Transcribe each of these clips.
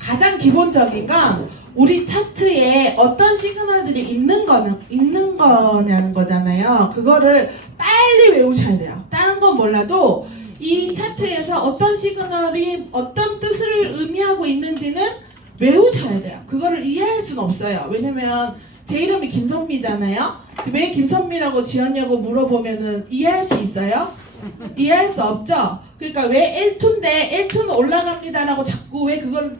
가장 기본적인 건 우리 차트에 어떤 시그널들이 있는 거냐는 거잖아요. 그거를 빨리 외우셔야 돼요. 다른 건 몰라도 이 차트에서 어떤 시그널이 어떤 뜻을 의미하고 있는지는 외우셔야 돼요. 그거를 이해할 수는 없어요. 왜냐면 제 이름이 김선미잖아요. 왜 김선미라고 지었냐고 물어보면은 이해할 수 있어요? 이해할 수 없죠? 그러니까 왜 L2인데 L2는 올라갑니다라고 자꾸 왜 그걸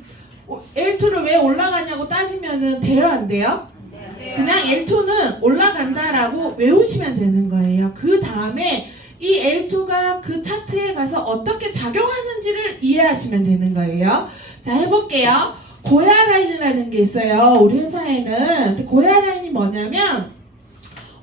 L2를 왜 올라가냐고 따지면은 돼요, 안 돼요? 그냥 L2는 올라간다라고 외우시면 되는 거예요. 그 다음에 이 L2가 그 차트에 가서 어떻게 작용하는지를 이해하시면 되는 거예요. 자, 해볼게요. 고야 라인이라는 게 있어요. 우리 회사에는. 근데 고야 라인이 뭐냐면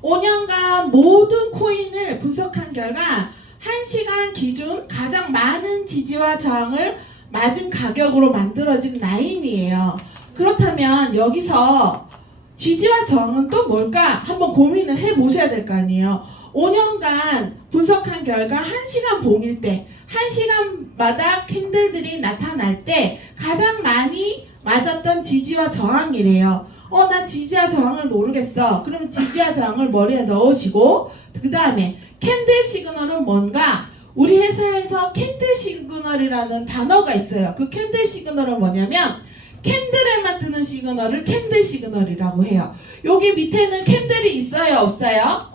5년간 모든 코인을 분석한 결과 1시간 기준 가장 많은 지지와 저항을 맞은 가격으로 만들어진 라인이에요. 그렇다면 여기서 지지와 저항은 또 뭘까? 한번 고민을 해보셔야 될 거 아니에요. 5년간 분석한 결과 1시간 봉일 때 1시간마다 캔들들이 나타날 때 가장 많이 맞았던 지지와 저항이래요. 나 지지와 저항을 모르겠어. 그러면 지지와 저항을 머리에 넣으시고 그 다음에 캔들 시그널은 뭔가? 우리 회사에서 캔들 시그널이라는 단어가 있어요. 그 캔들 시그널은 뭐냐면 캔들에만 뜨는 시그널을 캔들 시그널이라고 해요. 여기 밑에는 캔들이 있어요? 없어요?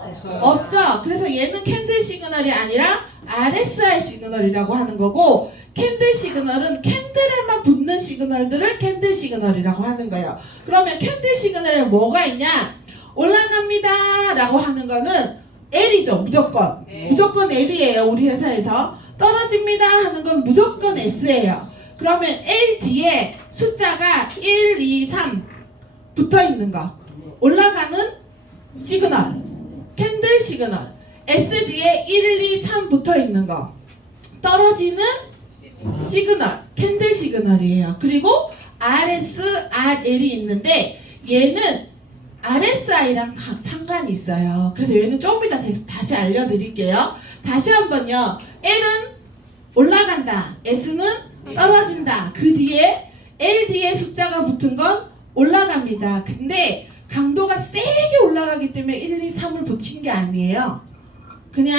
없죠. 그래서 얘는 캔들 시그널이 아니라 RSI 시그널이라고 하는 거고 캔들 시그널은 캔들에만 붙는 시그널들을 캔들 시그널이라고 하는 거예요. 그러면 캔들 시그널에 뭐가 있냐? 올라갑니다 라고 하는 거는 L이죠. 무조건. 무조건 L이에요. 우리 회사에서. 떨어집니다 하는 건 무조건 S예요. 그러면 L 뒤에 숫자가 1, 2, 3 붙어 있는 거. 올라가는 시그널. 캔들 시그널. S 뒤에 1, 2, 3 붙어 있는 거. 떨어지는 시그널. 캔들 시그널이에요. 그리고 RS, RL이 있는데 얘는 RSI랑 상관이 있어요. 그래서 얘는 조금 이따 다시 알려드릴게요. 다시 한번요. L은 올라간다. S는 떨어진다. 그 뒤에 L 뒤에 숫자가 붙은 건 올라갑니다. 근데 강도가 세게 올라가기 때문에 1, 2, 3을 붙인 게 아니에요. 그냥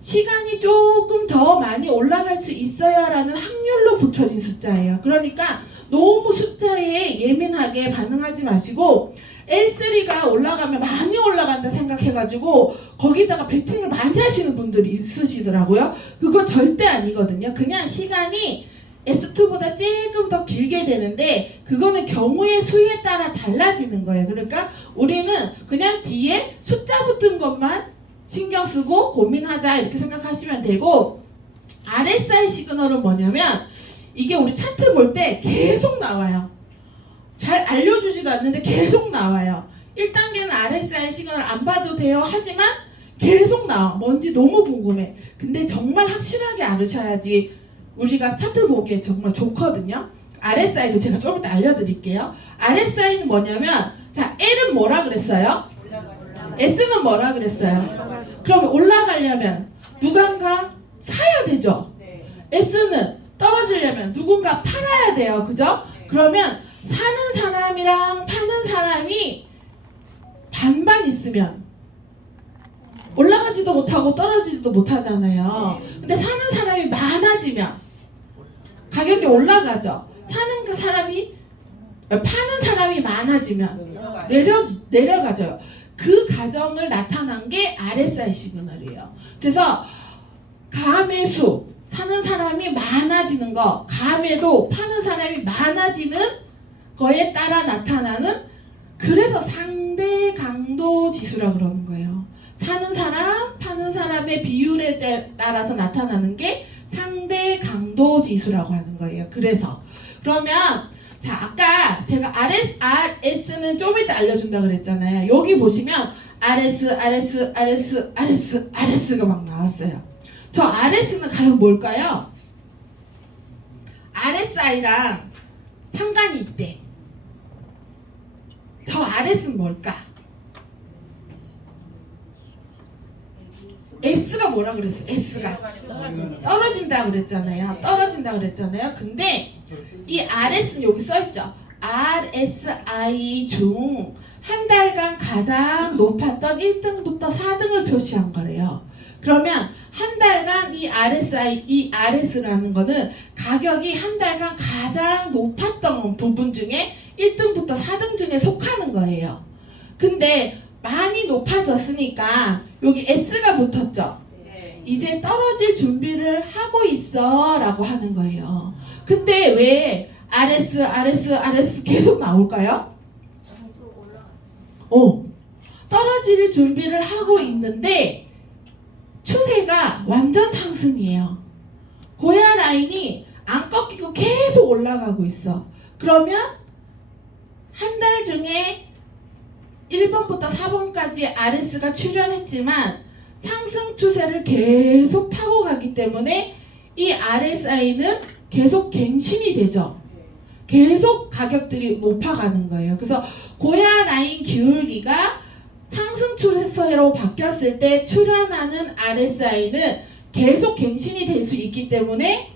시간이 조금 더 많이 올라갈 수 있어요 라는 확률로 붙여진 숫자예요. 그러니까 너무 숫자에 예민하게 반응하지 마시고 L3가 올라가면 많이 올라간다 생각해가지고 거기다가 베팅을 많이 하시는 분들이 있으시더라고요. 그거 절대 아니거든요. 그냥 시간이 S2보다 조금 더 길게 되는데 그거는 경우의 수에 따라 달라지는 거예요. 그러니까 우리는 그냥 뒤에 숫자 붙은 것만 신경 쓰고 고민하자 이렇게 생각하시면 되고 RSI 시그널은 뭐냐면 이게 우리 차트 볼 때 계속 나와요. 잘 알려주지도 않는데 계속 나와요. 1단계는 RSI 시그널 안 봐도 돼요. 하지만 계속 나와. 뭔지 너무 궁금해. 근데 정말 확실하게 알으셔야지 우리가 차트 보기에 정말 좋거든요. RSI도 제가 좀 이따 알려드릴게요. RSI는 뭐냐면 자 L은 뭐라 그랬어요? S는 뭐라 그랬어요? 그러면 올라가려면 누군가 사야 되죠. S는 떨어지려면 누군가 팔아야 돼요. 그죠? 그러면 사는 사람이랑 파는 사람이 반반 있으면 올라가지도 못하고 떨어지지도 못하잖아요. 근데 사는 사람이 많아지면 가격이 올라가죠. 사는 그 사람이 파는 사람이 많아지면 내려가죠. 그 과정을 나타난 게 RSI 시그널이에요. 그래서 가매수 사는 사람이 많아지는 거, 가매도 파는 사람이 많아지는 거에 따라 나타나는 그래서 상대 강도 지수라 그러는 거예요. 사는 사람, 파는 사람의 비율에 따라서 나타나는 게 상대 강도 지수라고 하는 거예요. 그래서 그러면 자 아까 제가 RS는 좀 이따 알려준다 그랬잖아요. 여기 보시면 RS가 막 나왔어요. 저 RS는 과연 뭘까요? RSI랑 상관이 있대. 저 RS는 뭘까? S가 뭐라 그랬어? S가 떨어진다 그랬잖아요. 떨어진다 그랬잖아요. 근데 이 RS는 여기 써있죠. RSI 중 한 달간 가장 높았던 1등부터 4등을 표시한 거래요. 그러면 한 달간 이 RS라는 거는 가격이 한 달간 가장 높았던 부분 중에 1등부터 4등 중에 속하는 거예요. 근데 많이 높아졌으니까 여기 S가 붙었죠. 이제 떨어질 준비를 하고 있어 라고 하는 거예요. 근데 왜 RS 계속 나올까요? 떨어질 준비를 하고 있는데 추세가 완전 상승이에요. 고야 라인이 안 꺾이고 계속 올라가고 있어. 그러면 한 달 중에 1번부터 4번까지 RS가 출현했지만 상승 추세를 계속 타고 가기 때문에 이 RSI는 계속 갱신이 되죠. 계속 가격들이 높아가는 거예요. 그래서 고야 라인 기울기가 상승 추세로 바뀌었을 때 출현하는 RSI는 계속 갱신이 될 수 있기 때문에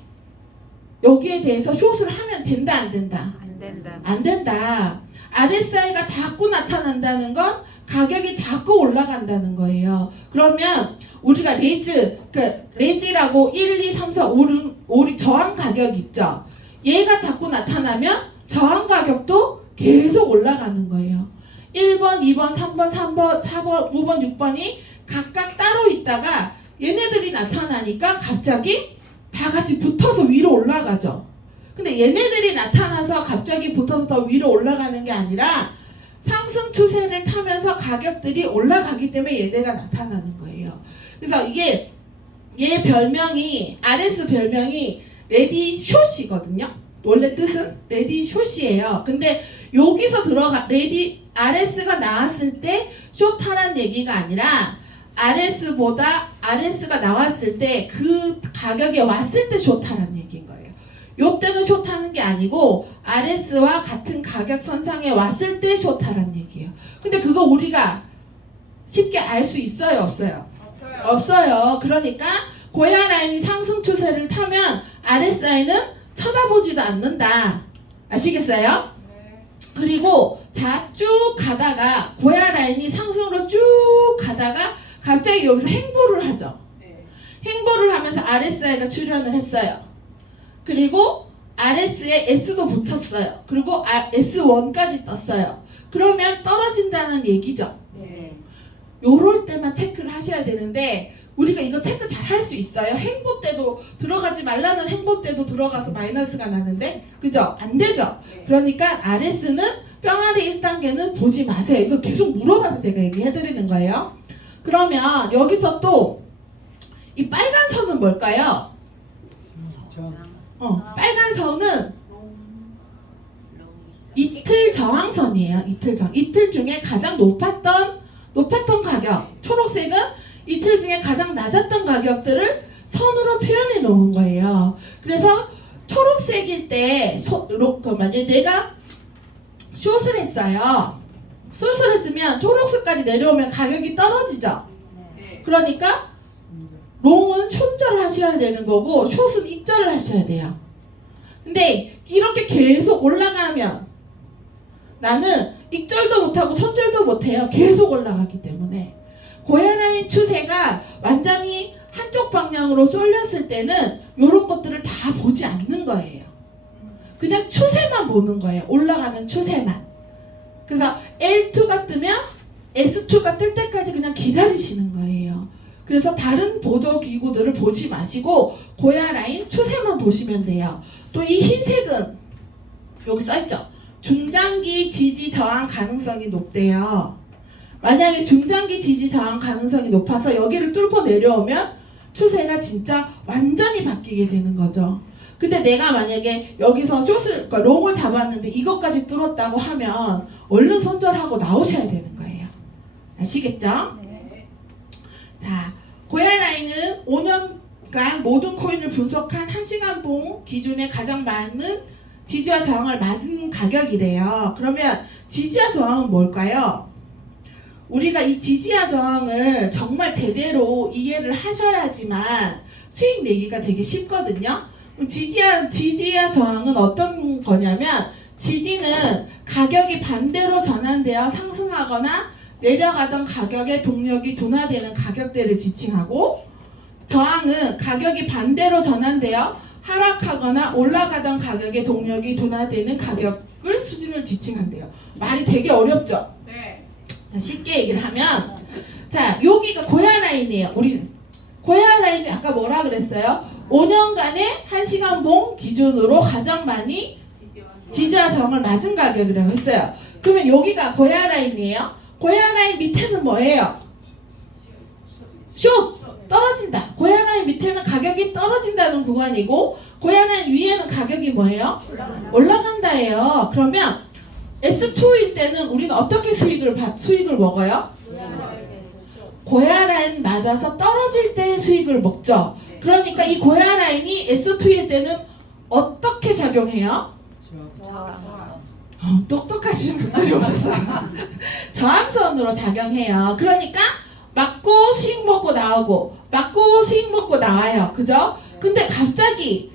여기에 대해서 숏을 하면 된다 안 된다? 안 된다. 안 된다. RSI가 자꾸 나타난다는 건 가격이 자꾸 올라간다는 거예요. 그러면 우리가 레지라고 1, 2, 3, 4, 5 저항 가격 있죠. 얘가 자꾸 나타나면 저항 가격도 계속 올라가는 거예요. 1번, 2번, 3번, 3번, 4번, 5번, 6번이 각각 따로 있다가 얘네들이 나타나니까 갑자기 다 같이 붙어서 위로 올라가죠. 근데 얘네들이 나타나서 갑자기 붙어서 더 위로 올라가는 게 아니라 상승 추세를 타면서 가격들이 올라가기 때문에 얘네가 나타나는 거예요. 그래서 이게 얘 별명이 RS 별명이 레디 숏이거든요. 원래 뜻은 레디 숏이에요. 근데 여기서 레디 RS가 나왔을 때 숏하란 얘기가 아니라 RS가 나왔을 때 그 가격에 왔을 때 숏하란 얘기인 거예요. 요때는 숏하는 게 아니고 RS와 같은 가격 선상에 왔을 때 숏하란 얘기예요. 근데 그거 우리가 쉽게 알 수 있어요, 없어요? 없어요. 그러니까 고야 라인이 상승 추세를 타면 RSI는 쳐다보지도 않는다. 아시겠어요? 그리고 쭉 가다가 고야 라인이 상승으로 쭉 가다가 갑자기 여기서 행보를 하죠. 행보를 하면서 RSI가 출현을 했어요. 그리고 RS에 S도 붙었어요. 그리고 S1까지 떴어요. 그러면 떨어진다는 얘기죠. 요럴 때만 체크를 하셔야 되는데 우리가 이거 체크 잘 할 수 있어요. 행보 때도 들어가지 말라는 행보 때도 들어가서 마이너스가 나는데 그죠? 안 되죠? 그러니까 RS는 뿅아리 1단계는 보지 마세요. 이거 계속 물어봐서 제가 얘기해드리는 거예요. 그러면 여기서 또 이 빨간 선은 뭘까요? 빨간 선은 이틀 저항선이에요. 이틀 중에 가장 높았던 가격. 초록색은 이틀 중에 가장 낮았던 가격들을 선으로 표현해 놓은 거예요. 그래서 초록색일 때 만약에 내가 숏을 했어요. 숏을 했으면 초록색까지 내려오면 가격이 떨어지죠. 그러니까 롱은 손절을 하셔야 되는 거고 숏은 입절을 하셔야 돼요. 근데 이렇게 계속 올라가면 나는 입절도 못하고 손절도 못해요. 계속 올라가기 때문에. 고야라인 추세가 완전히 한쪽 방향으로 쏠렸을 때는 이런 것들을 다 보지 않는 거예요. 그냥 추세만 보는 거예요. 올라가는 추세만. 그래서 L2가 뜨면 S2가 뜰 때까지 그냥 기다리시는 거예요. 그래서 다른 보조 기구들을 보지 마시고 고야라인 추세만 보시면 돼요. 또 이 흰색은 여기 써있죠. 중장기 지지 저항 가능성이 높대요. 만약에 중장기 지지 저항 가능성이 높아서 여기를 뚫고 내려오면 추세가 진짜 완전히 바뀌게 되는 거죠. 근데 내가 만약에 여기서 그러니까 롱을 잡았는데 이것까지 뚫었다고 하면 얼른 손절하고 나오셔야 되는 거예요. 아시겠죠? 네. 자, 고야라인은 5년간 모든 코인을 분석한 1시간봉 기준에 가장 많은 지지와 저항을 맞은 가격이래요. 그러면 지지와 저항은 뭘까요? 우리가 이 지지와 저항을 정말 제대로 이해를 하셔야지만 수익 내기가 되게 쉽거든요. 지지와 저항은 어떤 거냐면 지지는 가격이 반대로 전환되어 상승하거나 내려가던 가격의 동력이 둔화되는 가격대를 지칭하고 저항은 가격이 반대로 전환되어 하락하거나 올라가던 가격의 동력이 둔화되는 가격을 수준을 지칭한대요. 말이 되게 어렵죠? 네. 쉽게 얘기를 하면 자 여기가 고야 라인이에요. 우리는 고야 라인이 아까 뭐라 그랬어요? 5년간의 1시간 봉 기준으로 가장 많이 지지와 저항을 맞은 가격이라고 했어요. 그러면 여기가 고야 라인이에요. 고야 라인 밑에는 뭐예요? 슛! 떨어진다. 고야 라인 밑에는 가격이 떨어진다는 구간이고 고야 라인 위에는 가격이 뭐예요? 올라간다예요. 그러면 S2일 때는 우리는 어떻게 수익을 먹어요? 고야 라인 맞아서 떨어질 때 수익을 먹죠. 그러니까 이 고야 라인이 S2일 때는 어떻게 작용해요? 똑똑하신 분들이 오셨어요. 저항선으로 작용해요. 그러니까 맞고 수익 먹고 나오고 맞고 수익 먹고 나와요. 그죠? 근데 갑자기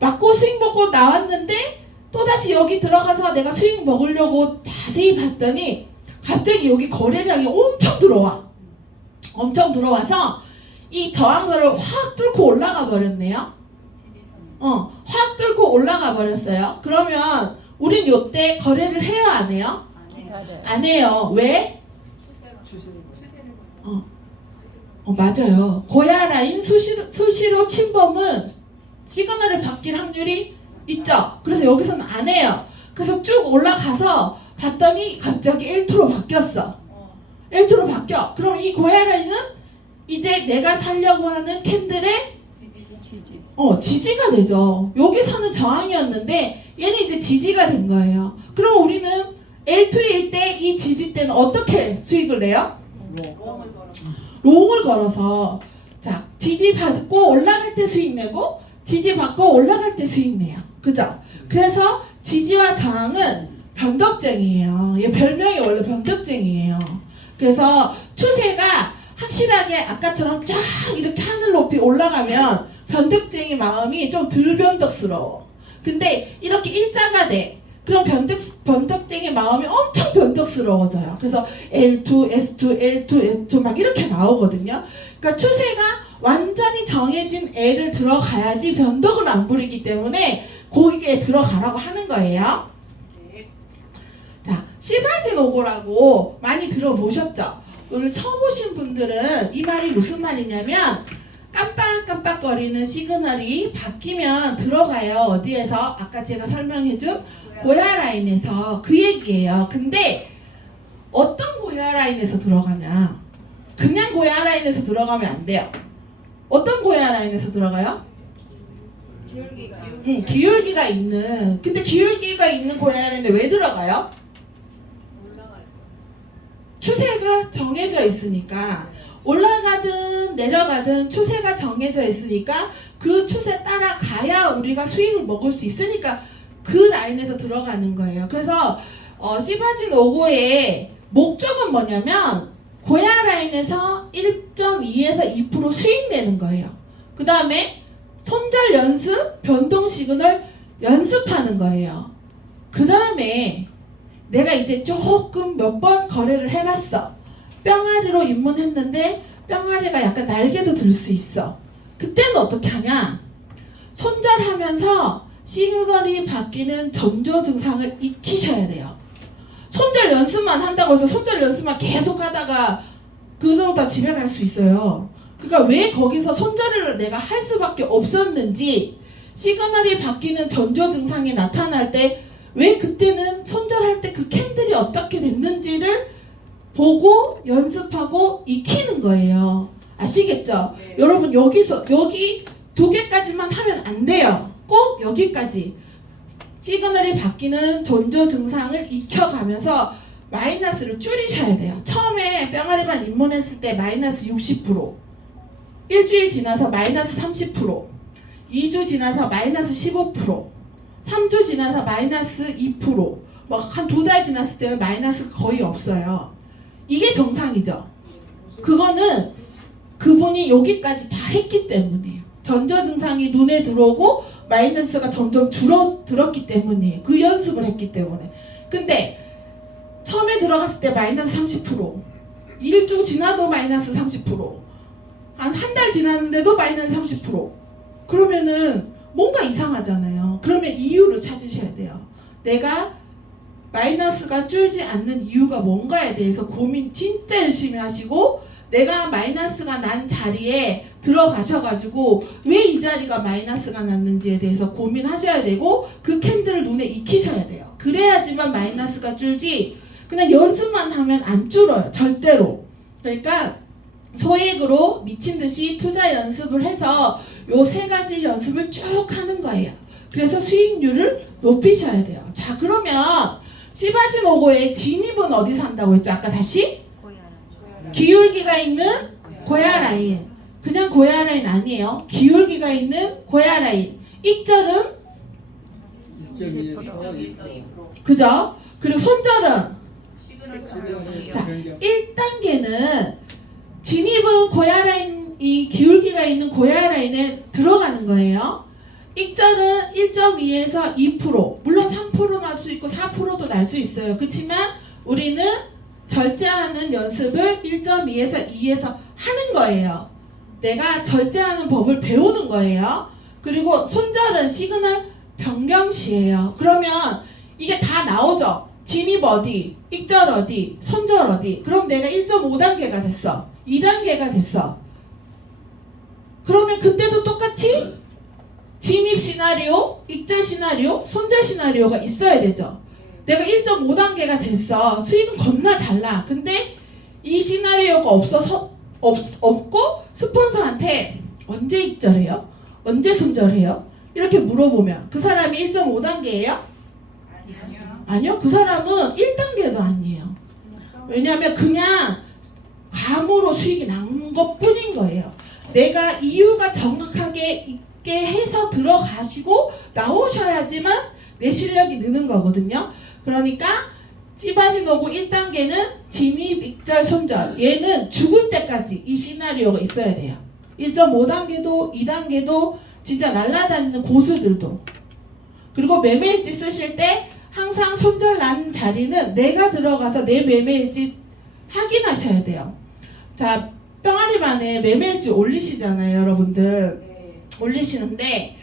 맞고 수익 먹고 나왔는데 또다시 여기 들어가서 내가 수익 먹으려고 자세히 봤더니 갑자기 여기 거래량이 엄청 들어와. 엄청 들어와서 이 저항선을 확 뚫고 올라가 버렸네요. 확 뚫고 올라가 버렸어요. 그러면 우린 요때 거래를 해요, 안 해요? 안 해요. 왜? 맞아요. 고야 라인 수시로 침범은 시그널을 바뀔 확률이 있죠. 그래서 여기서는 안 해요. 그래서 쭉 올라가서 봤더니 갑자기 L2로 바뀌었어. L2로 바뀌어. 그럼 이 고야 라인은 이제 내가 살려고 하는 캔들의 지지가 되죠. 여기서는 저항이었는데 얘는 이제 지지가 된 거예요. 그럼 우리는 L2일 때 이 지지 때는 어떻게 수익을 내요? 롱을 걸어서 자 지지 받고 올라갈 때 수익 내고 지지 받고 올라갈 때 수익 내요. 그죠? 그래서 지지와 저항은 변덕쟁이에요. 얘 별명이 원래 변덕쟁이에요. 그래서 추세가 확실하게 아까처럼 쫙 이렇게 하늘 높이 올라가면 변덕쟁이 마음이 좀 덜 변덕스러워. 근데 이렇게 일자가 돼. 그럼 변덕쟁이 마음이 엄청 변덕스러워져요. 그래서 L2, S2, L2, S2 막 이렇게 나오거든요. 그러니까 추세가 완전히 정해진 L을 들어가야지 변덕을 안 부리기 때문에 거기에 들어가라고 하는 거예요. 자, 시바진 오고라고 많이 들어보셨죠? 오늘 처음 오신 분들은 이 말이 무슨 말이냐면 깜빡깜빡거리는 시그널이 바뀌면 들어가요. 어디에서? 아까 제가 설명해준 고야 라인에서 그 얘기예요. 근데 어떤 고야 라인에서 들어가냐? 그냥 고야 라인에서 들어가면 안 돼요. 어떤 고야 라인에서 들어가요? 기울기가 있는. 근데 기울기가 있는 고야 라인에 왜 들어가요? 추세가 정해져 있으니까. 올라가든 내려가든 추세가 정해져 있으니까 그 추세 따라가야 우리가 수익을 먹을 수 있으니까 그 라인에서 들어가는 거예요. 그래서 시바진 5고의 목적은 뭐냐면 고야 라인에서 1.2에서 2% 수익 내는 거예요. 그 다음에 손절 연습, 변동 시그널 연습하는 거예요. 그 다음에 내가 이제 조금 몇 번 거래를 해봤어. 뿅아리로 입문했는데 뿅아리가 약간 날개도 들 수 있어. 그때는 어떻게 하냐? 손절하면서 시그널이 바뀌는 전조 증상을 익히셔야 돼요. 손절 연습만 한다고 해서 손절 연습만 계속 하다가 그러다 집에 갈 수 있어요. 그러니까 왜 거기서 손절을 내가 할 수밖에 없었는지 시그널이 바뀌는 전조 증상이 나타날 때 왜 그때는 손절할 때 그 캔들이 어떻게 됐는지를 보고 연습하고 익히는 거예요. 아시겠죠? 네. 여러분 여기 두 개까지만 하면 안 돼요. 꼭 여기까지 시그널이 바뀌는 전조 증상을 익혀가면서 마이너스를 줄이셔야 돼요. 처음에 뿅아리만 입문했을 때 마이너스 60%, 일주일 지나서 마이너스 30%, 2주 지나서 마이너스 15%, 3주 지나서 마이너스 2%, 막 한 2달 지났을 때는 마이너스 거의 없어요. 이게 정상이죠. 그거는 그분이 여기까지 다 했기 때문이에요. 전조 증상이 눈에 들어오고 마이너스가 점점 줄어들었기 때문이에요. 그 연습을 했기 때문에. 근데 처음에 들어갔을 때 마이너스 30%, 일주 지나도 마이너스 30%, 한 달 지났는데도 마이너스 30%. 그러면은 뭔가 이상하잖아요. 그러면 이유를 찾으셔야 돼요. 내가 마이너스가 줄지 않는 이유가 뭔가에 대해서 고민 진짜 열심히 하시고, 내가 마이너스가 난 자리에 들어가셔가지고 왜 이 자리가 마이너스가 났는지에 대해서 고민하셔야 되고, 그 캔들을 눈에 익히셔야 돼요. 그래야지만 마이너스가 줄지, 그냥 연습만 하면 안 줄어요. 절대로. 그러니까 소액으로 미친 듯이 투자 연습을 해서 요 세 가지 연습을 쭉 하는 거예요. 그래서 수익률을 높이셔야 돼요. 자, 그러면 시바지노고의 진입은 어디서 한다고 했죠? 아까 다시? 기울기가 있는 고야 라인. 그냥 고야 라인 아니에요. 기울기가 있는 고야 라인. 익절은? 그죠? 그리고 손절은? 자, 1단계는 진입은 고야 라인, 이 기울기가 있는 고야 라인에 들어가는 거예요. 익절은 1.2에서 2%, 물론 3% 날 수 있고 4%도 날 수 있어요. 그렇지만 우리는 절제하는 연습을 1.2에서 2에서 하는 거예요. 내가 절제하는 법을 배우는 거예요. 그리고 손절은 시그널 변경시예요. 그러면 이게 다 나오죠. 진입 어디, 익절 어디, 손절 어디. 그럼 내가 1.5단계가 됐어. 2단계가 됐어. 그러면 그때도 똑같이 진입 시나리오, 익절 시나리오, 손절 시나리오가 있어야 되죠. 내가 1.5단계가 됐어. 수익은 겁나 잘 나. 근데 이 시나리오가 없고 스폰서한테 언제 익절해요? 언제 손절해요? 이렇게 물어보면 그 사람이 1.5단계예요? 아니요. 그 사람은 1단계도 아니에요. 왜냐하면 그냥 감으로 수익이 난 것뿐인 거예요. 내가 이유가 정확하게 있게 해서 들어가시고 나오셔야지만 내 실력이 느는 거거든요. 그러니까 찌바지노고 1단계는 진입, 익절, 손절. 얘는 죽을 때까지 이 시나리오가 있어야 돼요. 1.5단계도 2단계도 진짜 날아다니는 고수들도. 그리고 매매일지 쓰실 때 항상 손절 난 자리는 내가 들어가서 내 매매일지 확인하셔야 돼요. 자, 뿅아리만에 매매일지 올리시잖아요, 여러분들. 올리시는데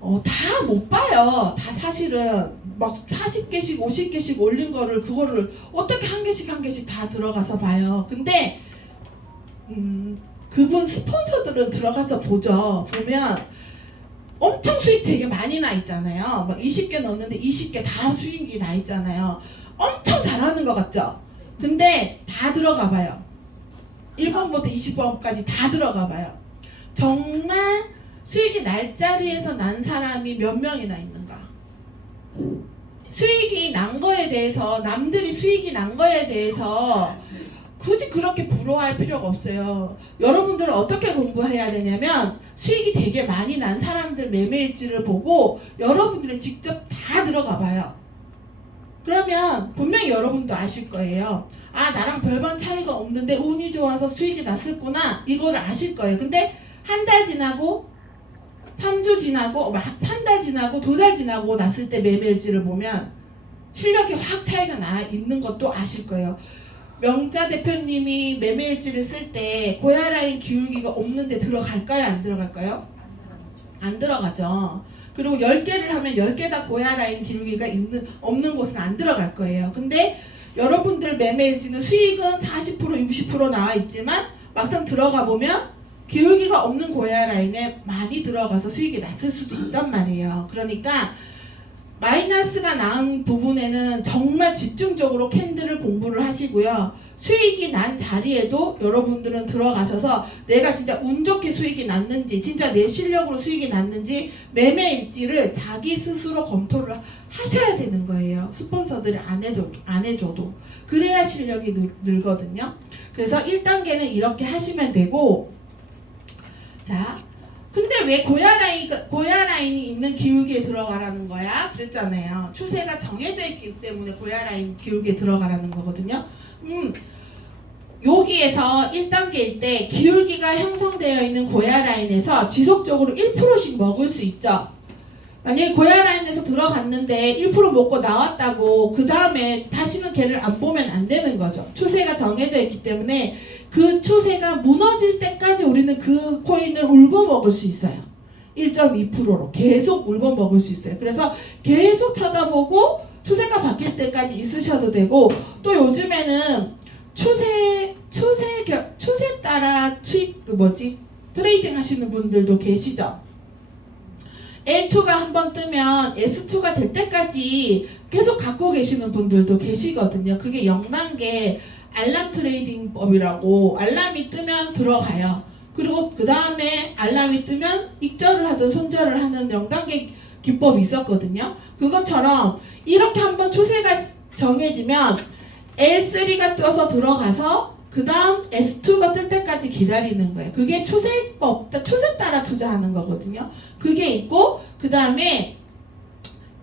다 못 봐요. 다 사실은 막 40개씩 50개씩 올린 거를, 그거를 어떻게 한 개씩 다 들어가서 봐요. 근데 그분 스폰서들은 들어가서 보죠. 보면 엄청 수익 되게 많이 나 있잖아요. 막 20개 넣었는데 20개 다 수익이 나 있잖아요. 엄청 잘하는 것 같죠? 근데 다 들어가 봐요. 1번부터 20번까지 다 들어가 봐요. 정말 수익이 날 자리에서 난 사람이 몇 명이나 있는가? 수익이 난 거에 대해서, 남들이 수익이 난 거에 대해서 굳이 그렇게 부러워할 필요가 없어요. 여러분들은 어떻게 공부해야 되냐면, 수익이 되게 많이 난 사람들 매매일지를 보고 여러분들이 직접 다 들어가 봐요. 그러면 분명히 여러분도 아실 거예요. 아, 나랑 별반 차이가 없는데 운이 좋아서 수익이 났었구나, 이거를 아실 거예요. 근데 한 달 지나고 3주 지나고 3달 지나고 2달 지나고 났을 때 매매일지를 보면 실력이 확 차이가 나 있는 것도 아실 거예요. 명자 대표님이 매매일지를 쓸 때 고야라인 기울기가 없는데 들어갈까요? 안 들어갈까요? 안 들어가죠. 그리고 10개를 하면 10개 다 고야라인 기울기가 없는 곳은 안 들어갈 거예요. 근데 여러분들 매매일지는 수익은 40% 60% 나와 있지만 막상 들어가 보면 기울기가 없는 고야 라인에 많이 들어가서 수익이 났을 수도 있단 말이에요. 그러니까 마이너스가 난 부분에는 정말 집중적으로 캔들을 공부를 하시고요. 수익이 난 자리에도 여러분들은 들어가셔서 내가 진짜 운 좋게 수익이 났는지, 진짜 내 실력으로 수익이 났는지 매매일지를 자기 스스로 검토를 하셔야 되는 거예요. 스폰서들이 안 해줘도. 그래야 실력이 늘거든요. 그래서 1단계는 이렇게 하시면 되고, 자, 근데 왜 고야 라인이 있는 기울기에 들어가라는 거야? 그랬잖아요. 추세가 정해져 있기 때문에 고야 라인 기울기에 들어가라는 거거든요. 여기에서 1단계일 때 기울기가 형성되어 있는 고야 라인에서 지속적으로 1%씩 먹을 수 있죠. 만약에 고야 라인에서 들어갔는데 1% 먹고 나왔다고 그 다음에 다시는 걔를 안 보면 안 되는 거죠. 추세가 정해져 있기 때문에 그 추세가 무너질 때까지 우리는 그 코인을 울고 먹을 수 있어요. 1.2%로 계속 울고 먹을 수 있어요. 그래서 계속 쳐다보고 추세가 바뀔 때까지 있으셔도 되고, 또 요즘에는 추세 따라 트레이딩 하시는 분들도 계시죠. L2가 한번 뜨면 S2가 될 때까지 계속 갖고 계시는 분들도 계시거든요. 그게 0단계 알람 트레이딩법이라고, 알람이 뜨면 들어가요. 그리고 그 다음에 알람이 뜨면 익절을 하든 손절을 하는 0단계 기법이 있었거든요. 그것처럼 이렇게 한번 추세가 정해지면 L3가 떠서 들어가서 그 다음 S2가 뜰 때까지 기다리는 거예요. 그게 추세법, 추세 따라 투자하는 거거든요. 그게 있고, 그 다음에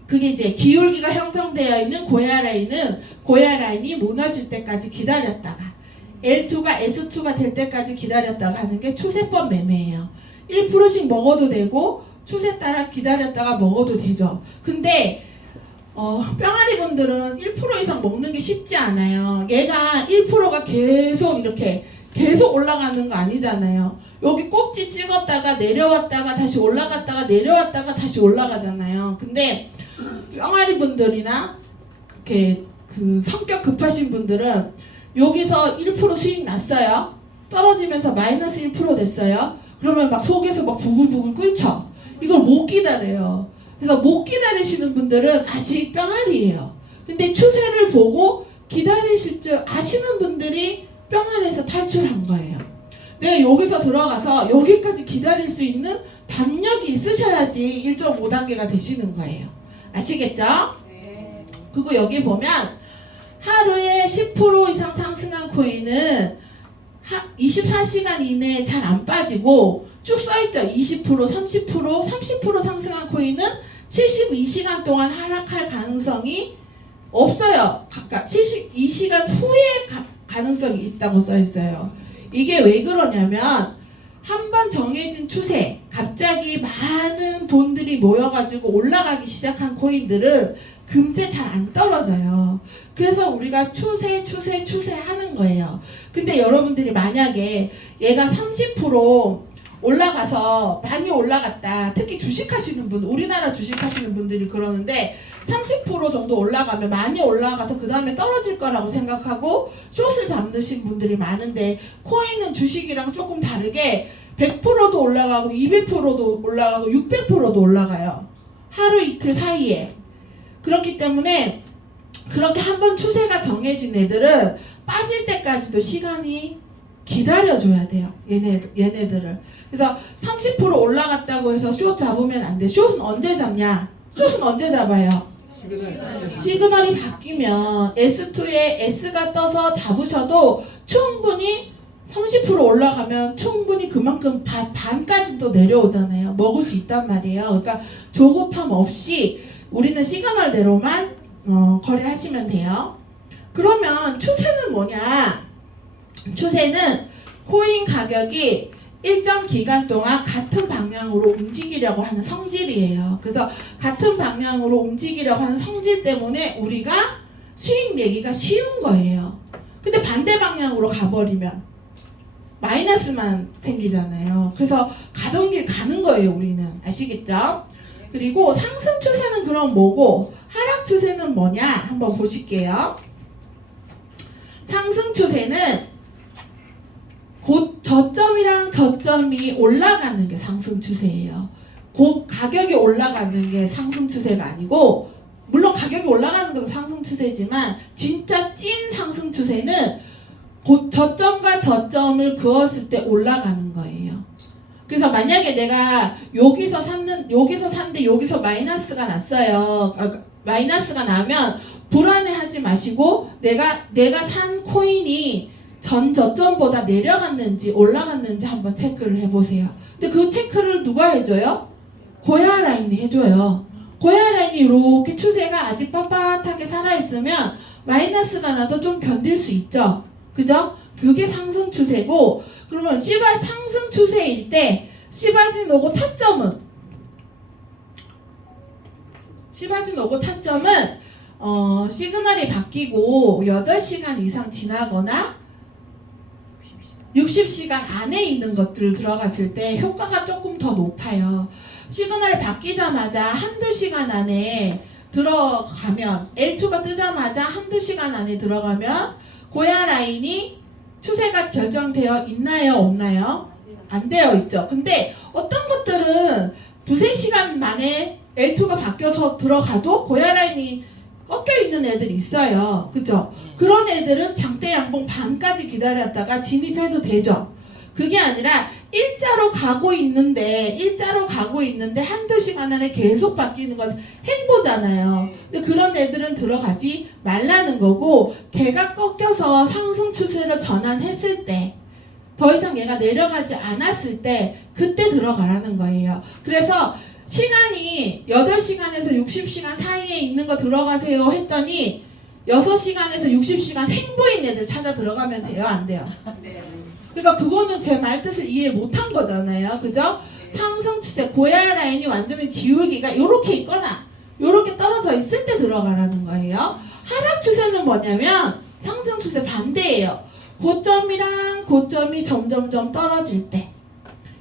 그게 이제 기울기가 형성되어 있는 고야 라인이 무너질 때까지 기다렸다가 L2가 S2가 될 때까지 기다렸다가 하는 게 추세법 매매예요. 1%씩 먹어도 되고 추세 따라 기다렸다가 먹어도 되죠. 근데 뿅아리 분들은 1% 이상 먹는 게 쉽지 않아요. 얘가 1%가 계속 이렇게 계속 올라가는 거 아니잖아요. 여기 꼭지 찍었다가 내려왔다가 다시 올라갔다가 내려왔다가 다시 올라가잖아요. 근데 뿅아리 분들이나 이렇게 그 성격 급하신 분들은 여기서 1% 수익 났어요. 떨어지면서 마이너스 1% 됐어요. 그러면 막 속에서 막 부글부글 끓죠. 이걸 못 기다려요. 그래서 못 기다리시는 분들은 아직 뿅알이에요. 근데 추세를 보고 기다리실 줄 아시는 분들이 뿅알에서 탈출한 거예요. 내가 여기서 들어가서 여기까지 기다릴 수 있는 담력이 있으셔야지 1.5단계가 되시는 거예요. 아시겠죠? 네. 그리고 여기 보면 하루에 10% 이상 상승한 코인은 24시간 이내에 잘 안 빠지고 쭉 써있죠. 20%, 30% 상승한 코인은 72시간 동안 하락할 가능성이 없어요. 각각 72시간 후에 가능성이 있다고 써있어요. 이게 왜 그러냐면 한 번 정해진 추세, 갑자기 많은 돈들이 모여가지고 올라가기 시작한 코인들은 금세 잘 안 떨어져요. 그래서 우리가 추세 하는 거예요. 근데 여러분들이 만약에 얘가 30% 올라가서 많이 올라갔다. 특히 주식하시는 분, 우리나라 주식하시는 분들이 그러는데 30% 정도 올라가면 많이 올라가서 그 다음에 떨어질 거라고 생각하고 숏을 잡으신 분들이 많은데, 코인은 주식이랑 조금 다르게 100%도 올라가고 200%도 올라가고 600%도 올라가요. 하루 이틀 사이에. 그렇기 때문에 그렇게 한번 추세가 정해진 애들은 빠질 때까지도 시간이 기다려줘야 돼요. 얘네들을. 그래서 30% 올라갔다고 해서 숏 잡으면 안 돼. 숏은 언제 잡냐? 숏은 언제 잡아요? 시그널이 바뀌면 S2에 S가 떠서 잡으셔도 충분히 30% 올라가면 충분히 그만큼 반까지도 내려오잖아요. 먹을 수 있단 말이에요. 그러니까 조급함 없이 우리는 시그널대로만 거래하시면 돼요. 그러면 추세는 뭐냐? 추세는 코인 가격이 일정 기간 동안 같은 방향으로 움직이려고 하는 성질이에요. 그래서 같은 방향으로 움직이려고 하는 성질 때문에 우리가 수익 내기가 쉬운 거예요. 근데 반대 방향으로 가버리면 마이너스만 생기잖아요. 그래서 가던 길 가는 거예요, 우리는. 아시겠죠? 그리고 상승 추세는 그럼 뭐고 하락 추세는 뭐냐? 한번 보실게요. 상승 추세는 곧 저점이랑 저점이 올라가는 게 상승 추세예요. 곧 가격이 올라가는 게 상승 추세가 아니고, 물론 가격이 올라가는 것도 상승 추세지만 진짜 찐 상승 추세는 곧 저점과 저점을 그었을 때 올라가는 거예요. 그래서 만약에 내가 여기서 샀는데 여기서 마이너스가 났어요. 마이너스가 나면 불안해하지 마시고 내가 산 코인이 전 저점보다 내려갔는지 올라갔는지 한번 체크를 해보세요. 근데 그 체크를 누가 해줘요? 고야 라인이 해줘요. 고야 라인이 이렇게 추세가 아직 빳빳하게 살아있으면 마이너스가 나도 좀 견딜 수 있죠. 그죠? 그게 상승 추세고, 그러면 상승 추세일 때 시바진 오고 타점은 시바진 오고 타점은 시그널이 바뀌고 8시간 이상 지나거나 60시간 안에 있는 것들 들어갔을 때 효과가 조금 더 높아요. 시그널이 바뀌자마자 한두 시간 안에 들어가면 L2가 뜨자마자 한두 시간 안에 들어가면 고야 라인이 추세가 결정되어 있나요? 없나요? 안 되어 있죠. 근데 어떤 것들은 두세 시간 만에 L2가 바뀌어서 들어가도 고야 라인이 꺾여 있는 애들이 있어요. 그죠? 그런 애들은 장대 양봉 반까지 기다렸다가 진입해도 되죠. 그게 아니라 일자로 가고 있는데 한두 시간 안에 계속 바뀌는 건 행보잖아요. 근데 그런 애들은 들어가지 말라는 거고, 걔가 꺾여서 상승 추세로 전환했을 때, 더 이상 얘가 내려가지 않았을 때 그때 들어가라는 거예요. 그래서 시간이 8시간에서 60시간 사이에 있는 거 들어가세요 했더니 6시간에서 60시간 행보인 애들 찾아 들어가면 돼요? 안 돼요? 그러니까 그거는 제 말 뜻을 이해 못한 거잖아요. 그죠? 상승 추세, 고야 라인이 완전히 기울기가 요렇게 있거나 요렇게 떨어져 있을 때 들어가라는 거예요. 하락 추세는 뭐냐면 상승 추세 반대예요. 고점이랑 고점이 점점점 떨어질 때,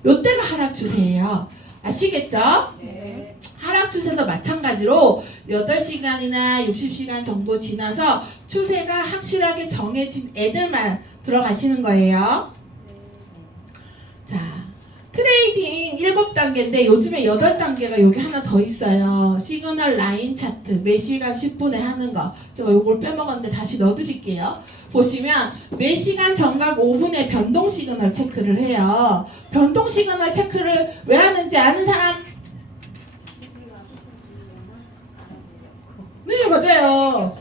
요때가 하락 추세예요. 아시겠죠? 네. 하락 추세도 마찬가지로 8시간이나 60시간 정도 지나서 추세가 확실하게 정해진 애들만 들어가시는 거예요. 자, 트레이딩 7단계인데 요즘에 8단계가 여기 하나 더 있어요. 시그널 라인 차트 매시간 10분에 하는 거. 제가 요걸 빼먹었는데 다시 넣어드릴게요. 보시면 매시간 정각 5분에 변동 시그널 체크를 해요. 변동 시그널 체크를 왜 하는지 아는 사람? 네, 맞아요.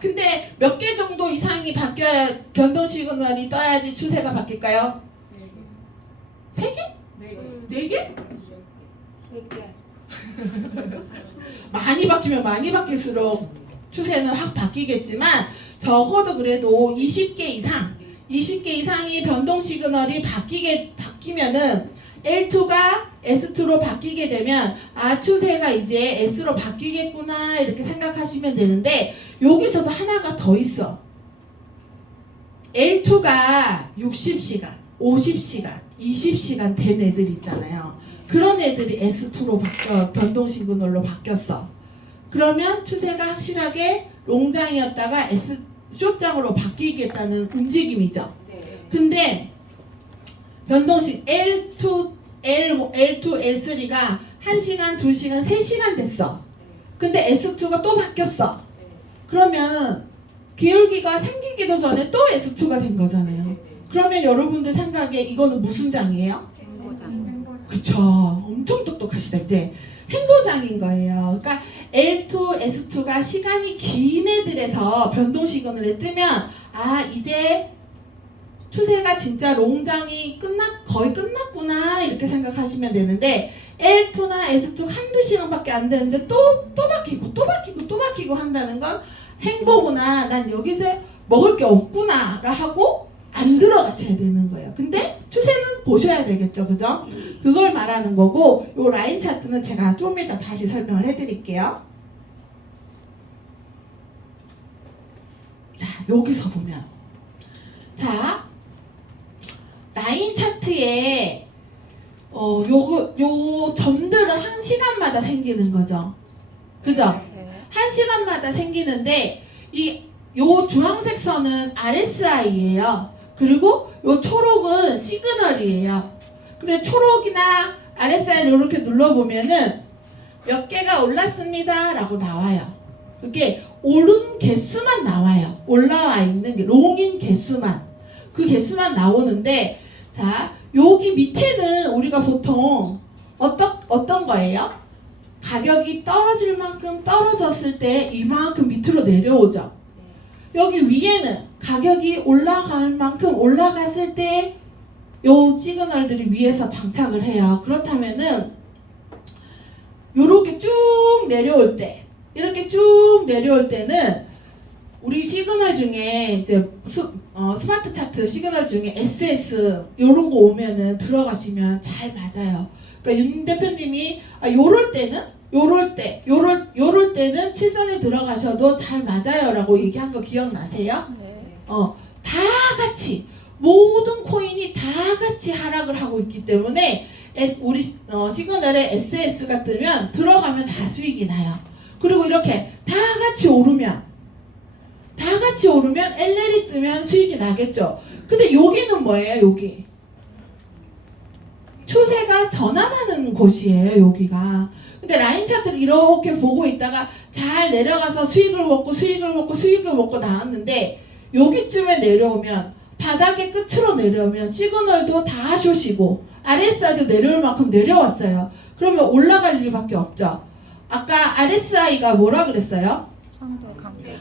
근데 몇 개 정도 이상이 바뀌어야 변동 시그널이 떠야지 추세가 바뀔까요? 3개? 4개? 많이 바뀌면 많이 바뀔수록 추세는 확 바뀌겠지만 적어도 그래도 20개 이상이 변동 시그널이 바뀌면은 L2가 S2로 바뀌게 되면 아 추세가 이제 S로 바뀌겠구나 이렇게 생각하시면 되는데, 여기서도 하나가 더 있어. L2가 60시간, 50시간, 20시간 된 애들 있잖아요. 그런 애들이 S2로 변동 시그널로 바뀌었어. 그러면 추세가 확실하게 롱장이었다가 숏장으로 바뀌겠다는 움직임이죠. 근데 변동식 L2, L3가 1시간, 2시간, 3시간 됐어. 근데 S2가 또 바뀌었어. 그러면 기울기가 생기기도 전에 또 S2가 된 거잖아요. 그러면 여러분들 생각에 이거는 무슨 장이에요? 그쵸. 엄청 똑똑하시다. 이제 행보장인 거예요. 그러니까 L2, S2가 시간이 긴 애들에서 변동 시그널에 뜨면 아 이제 추세가 진짜 롱장이 거의 끝났구나 이렇게 생각하시면 되는데, L2나 S2 한두 시간밖에 안 되는데 또 바뀌고 한다는 건 행보구나, 난 여기서 먹을 게 없구나 라 하고 안 들어가셔야 되는 거예요. 근데 추세는 보셔야 되겠죠, 그죠? 그걸 말하는 거고, 요 라인 차트는 제가 좀 이따 다시 설명을 해드릴게요. 자, 여기서 보면 라인 차트에 요 점들은 1시간마다 생기는 거죠. 그죠? 1시간마다 생기는데 요 주황색 선은 RSI예요. 그리고 요 초록은 시그널이에요. 그래 초록이나 RSI를 이렇게 눌러보면은 몇 개가 올랐습니다 라고 나와요. 그게 오른 개수만 나와요. 올라와 있는 게 롱인 개수만, 그 개수만 나오는데, 자 여기 밑에는 우리가 보통 어떤 거예요? 가격이 떨어질 만큼 떨어졌을 때 이만큼 밑으로 내려오죠. 여기 위에는 가격이 올라갈 만큼 올라갔을 때 요 시그널들이 위에서 장착을 해요. 그렇다면은 요렇게 쭉 내려올 때, 이렇게 쭉 내려올 때는 우리 시그널 중에 이제 스마트 차트 시그널 중에 SS 요런 거 오면은 들어가시면 잘 맞아요. 그러니까 윤 대표님이 요럴 때는 요럴 때는 7선에 들어가셔도 잘 맞아요라고 얘기한 거 기억나세요? 네. 다 같이 모든 코인이 다 같이 하락을 하고 있기 때문에 우리 시그널에 SS가 뜨면 들어가면 다 수익이 나요. 그리고 이렇게 다 같이 오르면 LL이 뜨면 수익이 나겠죠. 근데 여기는 뭐예요? 여기 추세가 전환하는 곳이에요. 여기가. 근데 라인 차트를 이렇게 보고 있다가 잘 내려가서 수익을 먹고 나왔는데 여기쯤에 내려오면 바닥의 끝으로 내려오면 시그널도 다 숏이고 RSI도 내려올 만큼 내려왔어요. 그러면 올라갈 일밖에 없죠. 아까 RSI가 뭐라 그랬어요?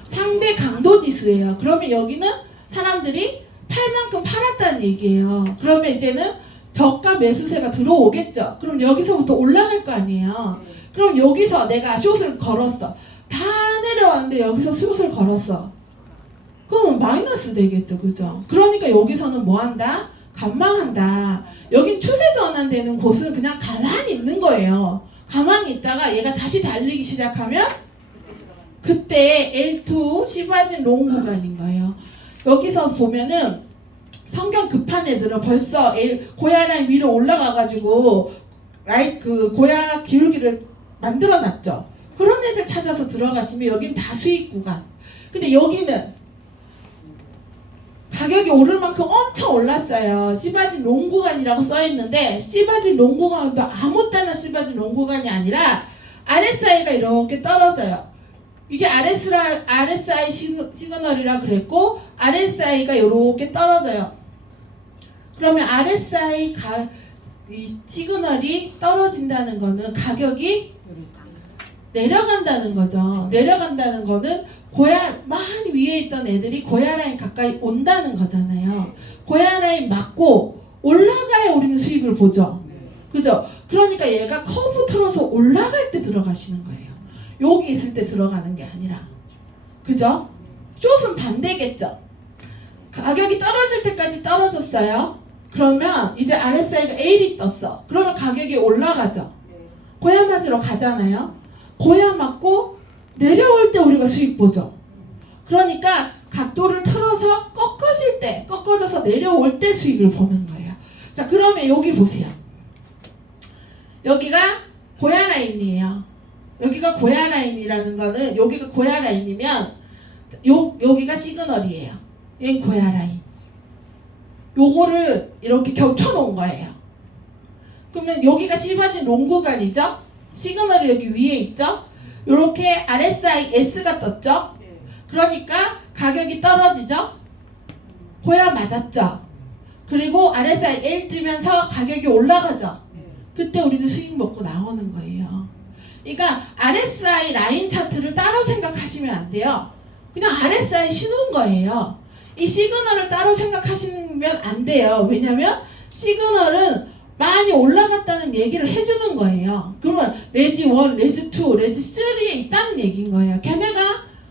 상대 강도 지수예요. 그러면 여기는 사람들이 팔 만큼 팔았다는 얘기예요. 그러면 이제는 저가 매수세가 들어오겠죠. 그럼 여기서부터 올라갈 거 아니에요. 그럼 여기서 내가 숏을 걸었어. 다 내려왔는데 여기서 숏을 걸었어. 그럼 마이너스 되겠죠. 그죠? 그러니까 여기서는 뭐 한다? 관망한다. 여긴 추세 전환되는 곳은 그냥 가만히 있는 거예요. 가만히 있다가 얘가 다시 달리기 시작하면 그때 L2 시바진 롱 구간인 거예요. 여기서 보면은 성경 급한 애들은 벌써 고야 라인 위로 올라가가지고 고야 기울기를 만들어놨죠. 그런 애들 찾아서 들어가시면 여긴 다 수익 구간. 근데 여기는 가격이 오를 만큼 엄청 올랐어요. 시바진 롱 구간이라고 써있는데 시바진 롱 구간도 아무 때나 시바진 롱 구간이 아니라 RSI가 이렇게 떨어져요. 이게 RSI 시그널이라 그랬고 RSI가 이렇게 떨어져요. 그러면 RSI 이 시그널이 떨어진다는 거는 가격이 내려간다는 거죠. 내려간다는 거는 고야 많이 위에 있던 애들이 고야 라인 가까이 온다는 거잖아요. 고야 라인 맞고 올라가야 우리는 수익을 보죠. 그죠? 그러니까 얘가 커브 틀어서 올라갈 때 들어가시는 거예요. 여기 있을 때 들어가는 게 아니라. 그죠? 숏은 반대겠죠. 가격이 떨어질 때까지 떨어졌어요. 그러면 이제 RSI가 L이 떴어. 그러면 가격이 올라가죠. 고야 맞으러 가잖아요. 고야 맞고 내려올 때 우리가 수익 보죠. 그러니까 각도를 틀어서 꺾어져서 내려올 때 수익을 보는 거예요. 자, 그러면 여기 보세요. 여기가 고야 라인이에요. 여기가 고야 라인이라는 거는 여기가 고야 라인이면 여기가 시그널이에요. 여기 고야 라인. 요거를 이렇게 겹쳐 놓은 거예요. 그러면 여기가 시바진 롱 구간이죠? 시그널이 여기 위에 있죠? 요렇게 RSI S가 떴죠? 그러니까 가격이 떨어지죠? 고야 맞았죠? 그리고 RSI L 뜨면서 가격이 올라가죠? 그때 우리는 수익 먹고 나오는 거예요. 그러니까 RSI 라인 차트를 따로 생각하시면 안 돼요. 그냥 RSI 신호인 거예요. 이 시그널을 따로 생각하시면 안 돼요. 왜냐면 시그널은 많이 올라갔다는 얘기를 해주는 거예요. 그러면 레지 1, 레지 2, 레지 3에 있다는 얘기인 거예요. 걔네가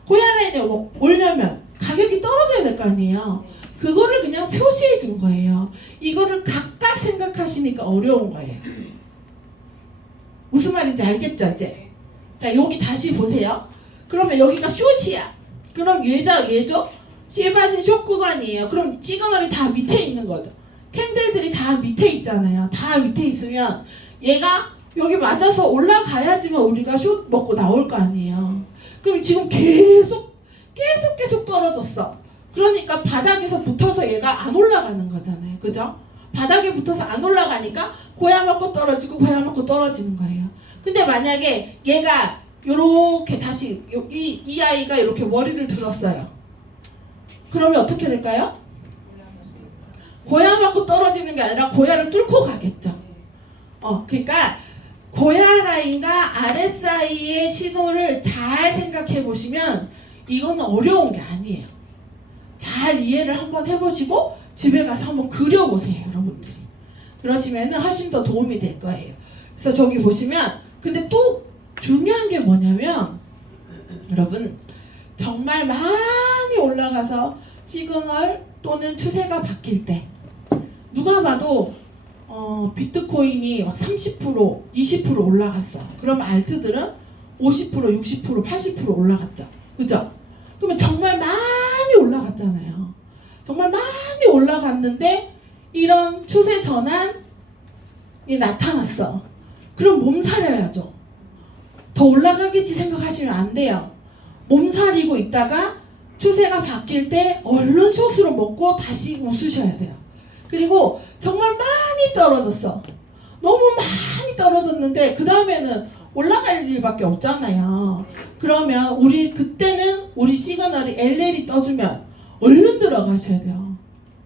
고야 라인에 오려면 가격이 떨어져야 될 거 아니에요. 그거를 그냥 표시해 준 거예요. 이거를 각각 생각하시니까 어려운 거예요. 무슨 말인지 알겠죠 이제? 자, 여기 다시 보세요. 그러면 여기가 숏이야. 그럼 얘죠? 시바진 숏 구간이에요. 그럼 시그널이 다 밑에 있는 거죠. 캔들들이 다 밑에 있잖아요. 다 밑에 있으면 얘가 여기 맞아서 올라가야지만 우리가 숏 먹고 나올 거 아니에요. 그럼 지금 계속 떨어졌어. 그러니까 바닥에서 붙어서 얘가 안 올라가는 거잖아요. 그죠? 바닥에 붙어서 안 올라가니까 고야 맞고 떨어지고 고야 맞고 떨어지는 거예요. 근데 만약에 얘가 요렇게 다시 이 아이가 이렇게 머리를 들었어요. 그러면 어떻게 될까요? 고야 맞고 떨어지는 게 아니라 고야를 뚫고 가겠죠. 그러니까 고야 라인과 RSI의 신호를 잘 생각해 보시면 이건 어려운 게 아니에요. 잘 이해를 한번 해보시고 집에 가서 한번 그려보세요, 여러분들이. 그러시면 훨씬 더 도움이 될 거예요. 그래서 저기 보시면 근데 또 중요한 게 뭐냐면 여러분 정말 많이 올라가서 시그널 또는 추세가 바뀔 때 누가 봐도 비트코인이 막 30%, 20% 올라갔어. 그럼 알트들은 50%, 60%, 80% 올라갔죠. 그죠? 그러면 정말 많이 올라갔잖아요. 정말 많이 올라갔는데 이런 추세 전환이 나타났어. 그럼 몸살려야죠. 더 올라가겠지 생각하시면 안 돼요. 몸살이고 있다가 추세가 바뀔 때 얼른 숏으로 먹고 다시 웃으셔야 돼요. 그리고 정말 많이 떨어졌어. 너무 많이 떨어졌는데 그 다음에는 올라갈 일밖에 없잖아요. 그러면 우리 그때는 우리 시그널이 LL이 떠주면 얼른 들어가셔야 돼요.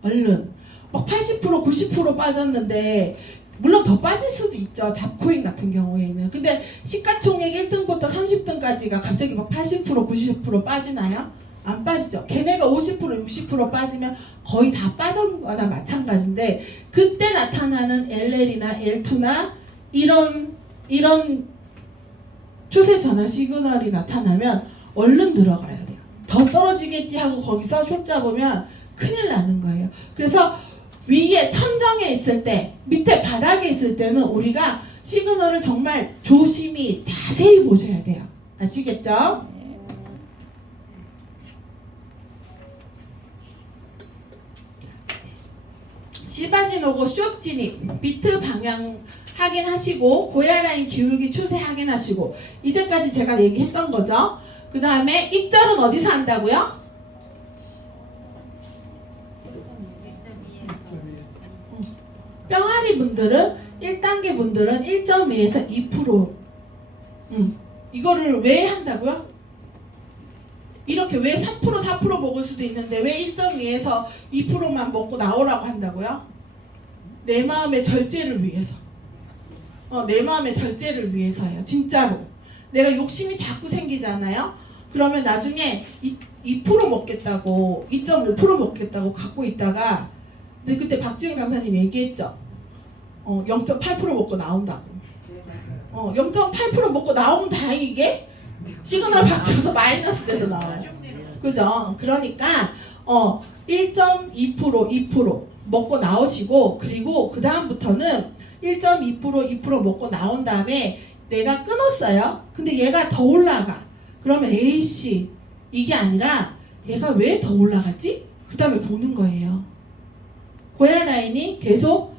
얼른. 막 80%, 90% 빠졌는데 물론 더 빠질 수도 있죠. 잡코인 같은 경우에는. 근데 시가총액 1등부터 30등까지가 갑자기 막 80%, 90% 빠지나요? 안 빠지죠. 걔네가 50%, 60% 빠지면 거의 다 빠진 거나 마찬가지인데 그때 나타나는 LL이나 L2나 이런 추세 전환 시그널이 나타나면 얼른 들어가야 돼요. 더 떨어지겠지 하고 거기서 숏 잡으면 큰일 나는 거예요. 그래서 위에 천정에 있을 때, 밑에 바닥에 있을 때는 우리가 시그널을 정말 조심히 자세히 보셔야 돼요. 아시겠죠? 시바진 오고 숏 진입, 비트 방향 확인하시고 고야라인 기울기 추세 확인하시고 이제까지 제가 얘기했던 거죠. 그 다음에 익절은 어디서 한다고요? 뿅아리 분들은 1단계 분들은 1.2에서 2%. 이거를 왜 한다고요? 이렇게 왜 3%, 4% 먹을 수도 있는데 왜 1.2에서 2%만 먹고 나오라고 한다고요? 내 마음의 절제를 위해서. 내 마음의 절제를 위해서예요. 진짜로. 내가 욕심이 자꾸 생기잖아요. 그러면 나중에 2% 먹겠다고 2.1% 먹겠다고 갖고 있다가 근데 그때 박지은 강사님 얘기했죠. 0.8% 먹고 나온다고. 0.8% 먹고 나오면 다행이게 시그널 바뀌어서 마이너스 돼서 나와요. 그죠? 그러니까 1.2%, 2% 먹고 나오시고 그리고 그 다음부터는 1.2%, 2% 먹고 나온 다음에 내가 끊었어요. 근데 얘가 더 올라가. 그러면 에이씨 이게 아니라 얘가 왜 더 올라갔지? 그 다음에 보는 거예요. 고야 라인이 계속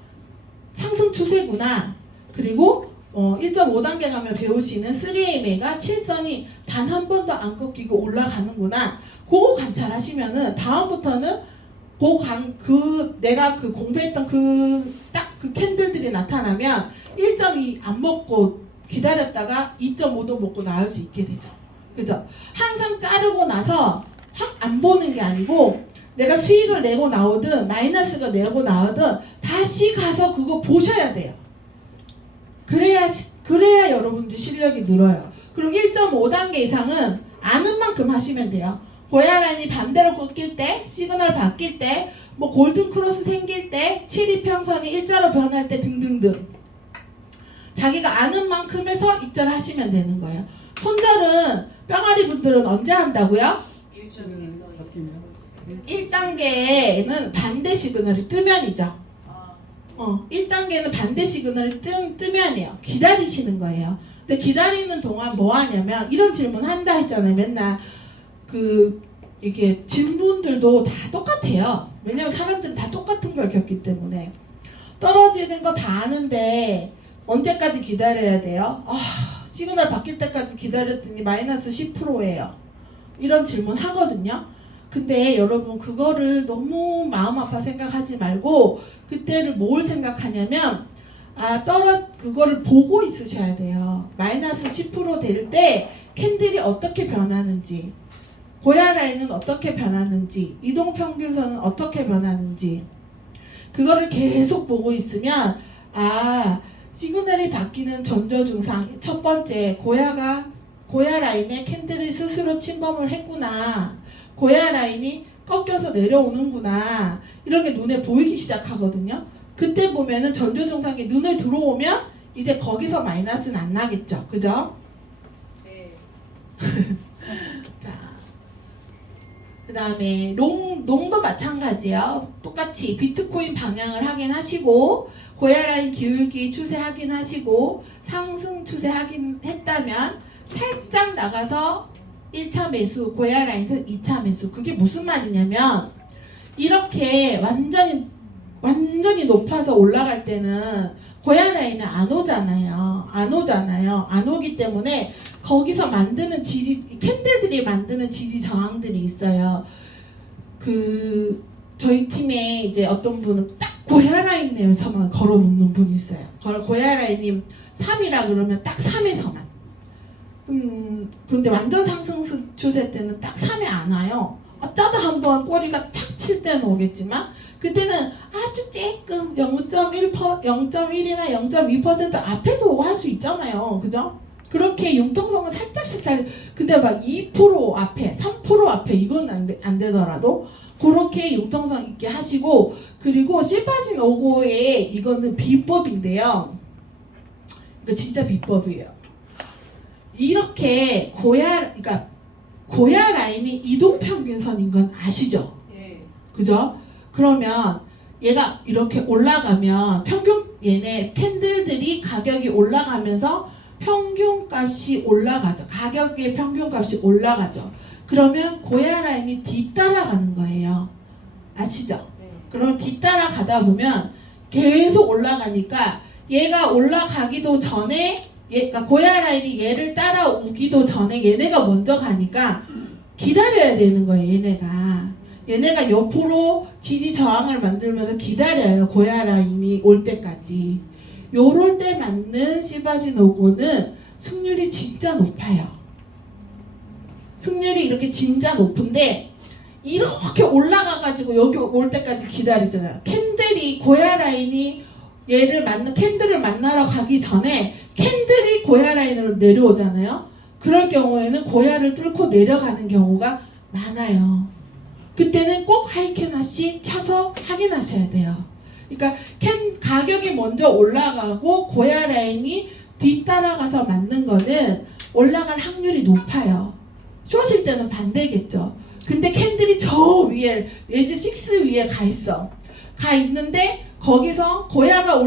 상승 추세구나. 그리고 1.5단계 가면 배울 수 있는 3AMA가 7선이 단 한 번도 안 꺾이고 올라가는구나. 그거 관찰하시면은 다음부터는 내가 공부했던 딱 그 캔들들이 나타나면 1.2 안 먹고 기다렸다가 2.5도 먹고 나올 수 있게 되죠. 그죠? 항상 자르고 나서 확 안 보는 게 아니고 내가 수익을 내고 나오든 마이너스가 내고 나오든 다시 가서 그거 보셔야 돼요. 그래야 여러분들 실력이 늘어요. 그리고 1.5단계 이상은 아는 만큼 하시면 돼요. 고야 라인이 반대로 꺾일 때, 시그널 바뀔 때, 뭐 골든 크로스 생길 때, 7이평선이 일자로 변할 때 등등등. 자기가 아는 만큼 해서 입절하시면 되는 거예요. 손절은 뿅아리 분들은 언제 한다고요? 1단계에는 반대 시그널이 뜨면이죠. 1단계는 반대 시그널이 뜨면이에요. 기다리시는 거예요. 근데 기다리는 동안 뭐 하냐면 이런 질문 한다 했잖아요. 맨날 이게 질문들도 다 똑같아요. 왜냐면 사람들은 다 똑같은 걸 겪기 때문에 떨어지는 거 다 아는데 언제까지 기다려야 돼요? 시그널 바뀔 때까지 기다렸더니 마이너스 10%예요. 이런 질문 하거든요. 근데 여러분 그거를 너무 마음 아파 생각하지 말고 그때를 뭘 생각하냐면 그거를 보고 있으셔야 돼요. 마이너스 10% 될 때 캔들이 어떻게 변하는지, 고야 라인은 어떻게 변하는지, 이동평균선은 어떻게 변하는지 그거를 계속 보고 있으면 시그널이 바뀌는 전조 증상 첫 번째 고야 라인에 캔들이 스스로 침범을 했구나. 고야 라인이 꺾여서 내려오는구나. 이런 게 눈에 보이기 시작하거든요. 그때 보면은 전조 증상이 눈에 들어오면 이제 거기서 마이너스는 안 나겠죠. 그죠? 네. 자, 그 다음에 롱도 마찬가지예요. 똑같이 비트코인 방향을 확인하시고 고야 라인 기울기 추세 확인하시고 상승 추세 확인했다면 살짝 나가서 1차 매수, 고야 라인에서 2차 매수. 그게 무슨 말이냐면 이렇게 완전히 높아서 올라갈 때는 고야 라인은 안 오잖아요. 안 오기 때문에 거기서 만드는 캔들들이 만드는 지지 저항들이 있어요. 저희 팀에 이제 어떤 분은 딱 고야 라인에서만 걸어 놓는 분이 있어요. 고야 라인이 3이라 그러면 딱 3에서만. 근데 완전 상승 추세 때는 딱 3에 안 와요. 어쩌다 한번 꼬리가 착 칠 때는 오겠지만 그때는 아주 쬐끔 0.1이나 0.2% 앞에도 할 수 있잖아요. 그죠? 그렇게 융통성을 살짝씩 근데 막 2% 앞에 3% 앞에 이건 안 되더라도 그렇게 융통성 있게 하시고 그리고 실바진 5고의 이거는 비법인데요. 이거 진짜 비법이에요. 이렇게 그러니까 고야 라인이 이동평균선인 건 아시죠? 그죠? 그러면 얘가 이렇게 올라가면 얘네 캔들들이 가격이 올라가면서 평균값이 올라가죠. 가격의 평균값이 올라가죠. 그러면 고야 라인이 뒤따라가는 거예요. 아시죠? 그러면 뒤따라가다 보면 계속 올라가니까 얘가 올라가기도 전에 그러니까 고야 라인이 얘를 따라오기도 전에 얘네가 먼저 가니까 기다려야 되는 거예요. 얘네가 옆으로 지지 저항을 만들면서 기다려요. 고야 라인이 올 때까지. 요럴 때 맞는 시바진 5고는 승률이 진짜 높아요. 승률이 이렇게 진짜 높은데 이렇게 올라가가지고 여기 올 때까지 기다리잖아요. 고야 라인이 캔들을 만나러 가기 전에 캔들이 고야 라인으로 내려오잖아요. 그럴 경우에는 고야를 뚫고 내려가는 경우가 많아요. 그때는 꼭 하이캔 하나씩 켜서 확인하셔야 돼요. 그러니까 가격이 먼저 올라가고 고야 라인이 뒤따라가서 맞는 거는 올라갈 확률이 높아요. 숏일 때는 반대겠죠. 근데 캔들이 저 위에 예지 6 위에 가 있는데 거기서 고야가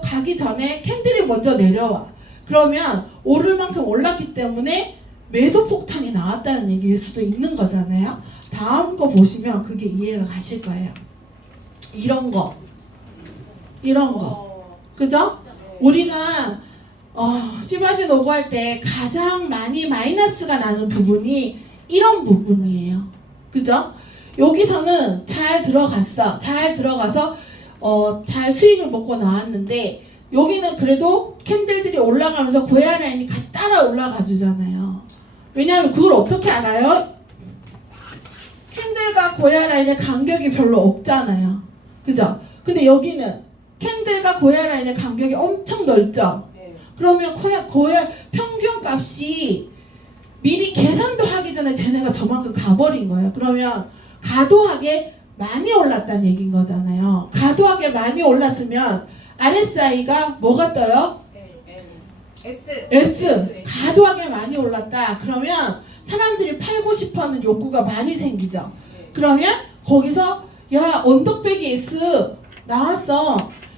가기 전에 캔들이 먼저 내려와. 그러면 오를 만큼 올랐기 때문에 매도 폭탄이 나왔다는 얘기일 수도 있는 거잖아요. 다음 거 보시면 그게 이해가 가실 거예요. 이런 거. 그죠? 우리가 시바진 5고 할 때 가장 많이 마이너스가 나는 부분이 이런 부분이에요. 그죠? 여기서는 잘 들어가서 잘 수익을 먹고 나왔는데 여기는 그래도 캔들들이 올라가면서 고야 라인이 같이 따라 올라가 주잖아요. 왜냐하면 그걸 어떻게 알아요? 캔들과 고야 라인의 간격이 별로 없잖아요. 그죠? 근데 여기는 캔들과 고야 라인의 간격이 엄청 넓죠? 그러면 고야 평균값이 미리 계산도 하기 전에 쟤네가 저만큼 가버린 거예요. 그러면 과도하게 많이 올랐다는 얘기인 거잖아요. 과도하게 많이 올랐으면 RSI가 뭐가 떠요? S. 과도하게 많이 올랐다. 그러면 사람들이 팔고 싶어하는 욕구가 많이 생기죠. 그러면 거기서 야 언덕배기 S 나왔어.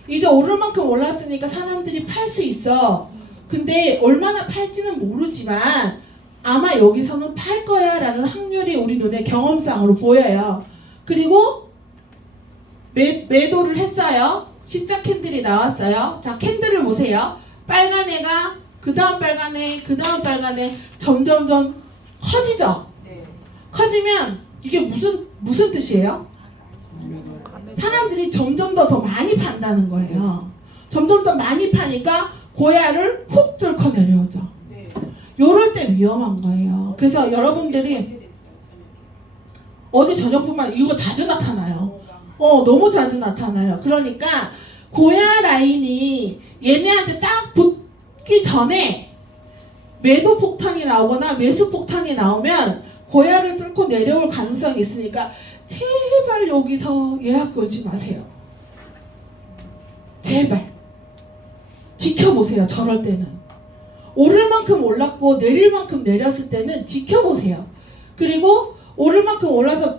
이제 오를 만큼 올랐으니까 사람들이 팔 수 있어. 근데 얼마나 팔지는 모르지만 아마 여기서는 팔 거야 라는 확률이 우리 눈에 경험상으로 보여요. 그리고 매도를 했어요. 십자 캔들이 나왔어요. 자, 캔들을 보세요. 빨간 애가 그 다음 빨간 애 점점점 커지죠? 커지면 이게 무슨 뜻이에요? 사람들이 점점 더 많이 판다는 거예요. 점점 더 많이 파니까 고야를 훅 뚫고 내려오죠. 요럴 때 위험한 거예요. 그래서 여러분들이 어제 저녁뿐만 이거 자주 나타나요. 너무 자주 나타나요. 그러니까 고야 라인이 얘네한테 딱 붙기 전에 매도 폭탄이 나오거나 매수 폭탄이 나오면 고야를 뚫고 내려올 가능성이 있으니까 제발 여기서 예약 걸지 마세요. 제발 지켜보세요. 저럴 때는 오를 만큼 올랐고 내릴 만큼 내렸을 때는 지켜보세요. 그리고 오를 만큼 올라서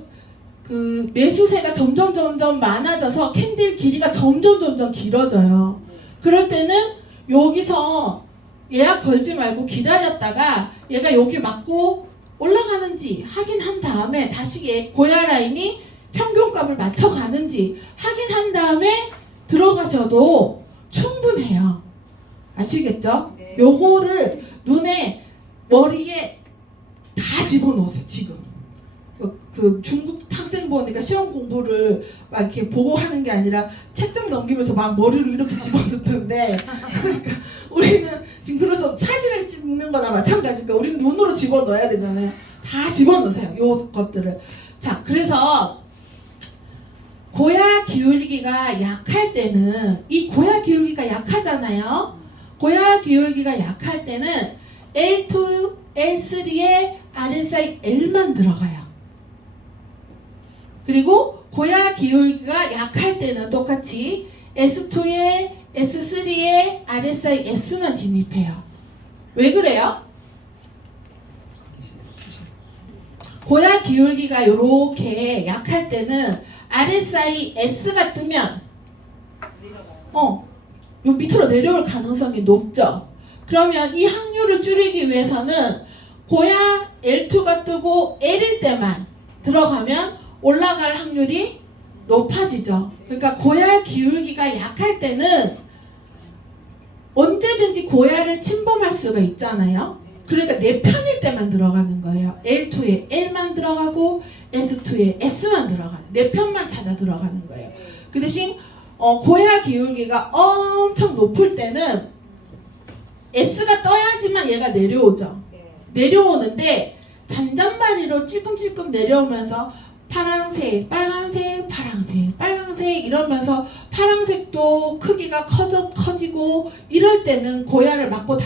그 매수세가 점점 많아져서 캔들 길이가 점점 길어져요. 그럴 때는 여기서 예약 걸지 말고 기다렸다가 얘가 여기 맞고 올라가는지 확인한 다음에 다시 고야 라인이 평균값을 맞춰가는지 확인한 다음에 들어가셔도 충분해요. 아시겠죠? 네. 요거를 눈에 머리에 다 집어넣으세요. 지금 그 중국 학생 보니까 시험 공부를 막 이렇게 보고 하는 게 아니라 책장 넘기면서 막 머리로 이렇게 집어넣던데 그러니까 우리는 지금 들어서 사진을 찍는 거나 마찬가지니까 우리는 눈으로 집어넣어야 되잖아요. 다 집어넣으세요. 요 것들을. 자, 그래서 고야 기울기가 약할 때는 이 고야 기울기가 약하잖아요. 고야 기울기가 약할 때는 L2, L3에 RSI L만 들어가요. 그리고 고야 기울기가 약할 때는 똑같이 S2에 S3에 RSI S만 진입해요. 왜 그래요? 고야 기울기가 이렇게 약할 때는 RSI S가 뜨면 요 밑으로 내려올 가능성이 높죠. 그러면 이 확률을 줄이기 위해서는 고야 L2가 뜨고 L일 때만 들어가면 올라갈 확률이 높아지죠. 그러니까 고야 기울기가 약할 때는 언제든지 고야를 침범할 수가 있잖아요. 그러니까 내 편일 때만 들어가는 거예요. L2에 L만 들어가고 S2에 S만 들어가는, 내 편만 찾아 들어가는 거예요. 그 대신 고야 기울기가 엄청 높을 때는 S가 떠야지만 얘가 내려오죠. 내려오는데 잔잔바리로 찔끔찔끔 내려오면서 파란색, 빨간색, 파란색, 빨간색 이러면서 파란색도 크기가 커지고 이럴 때는 고야를 맞고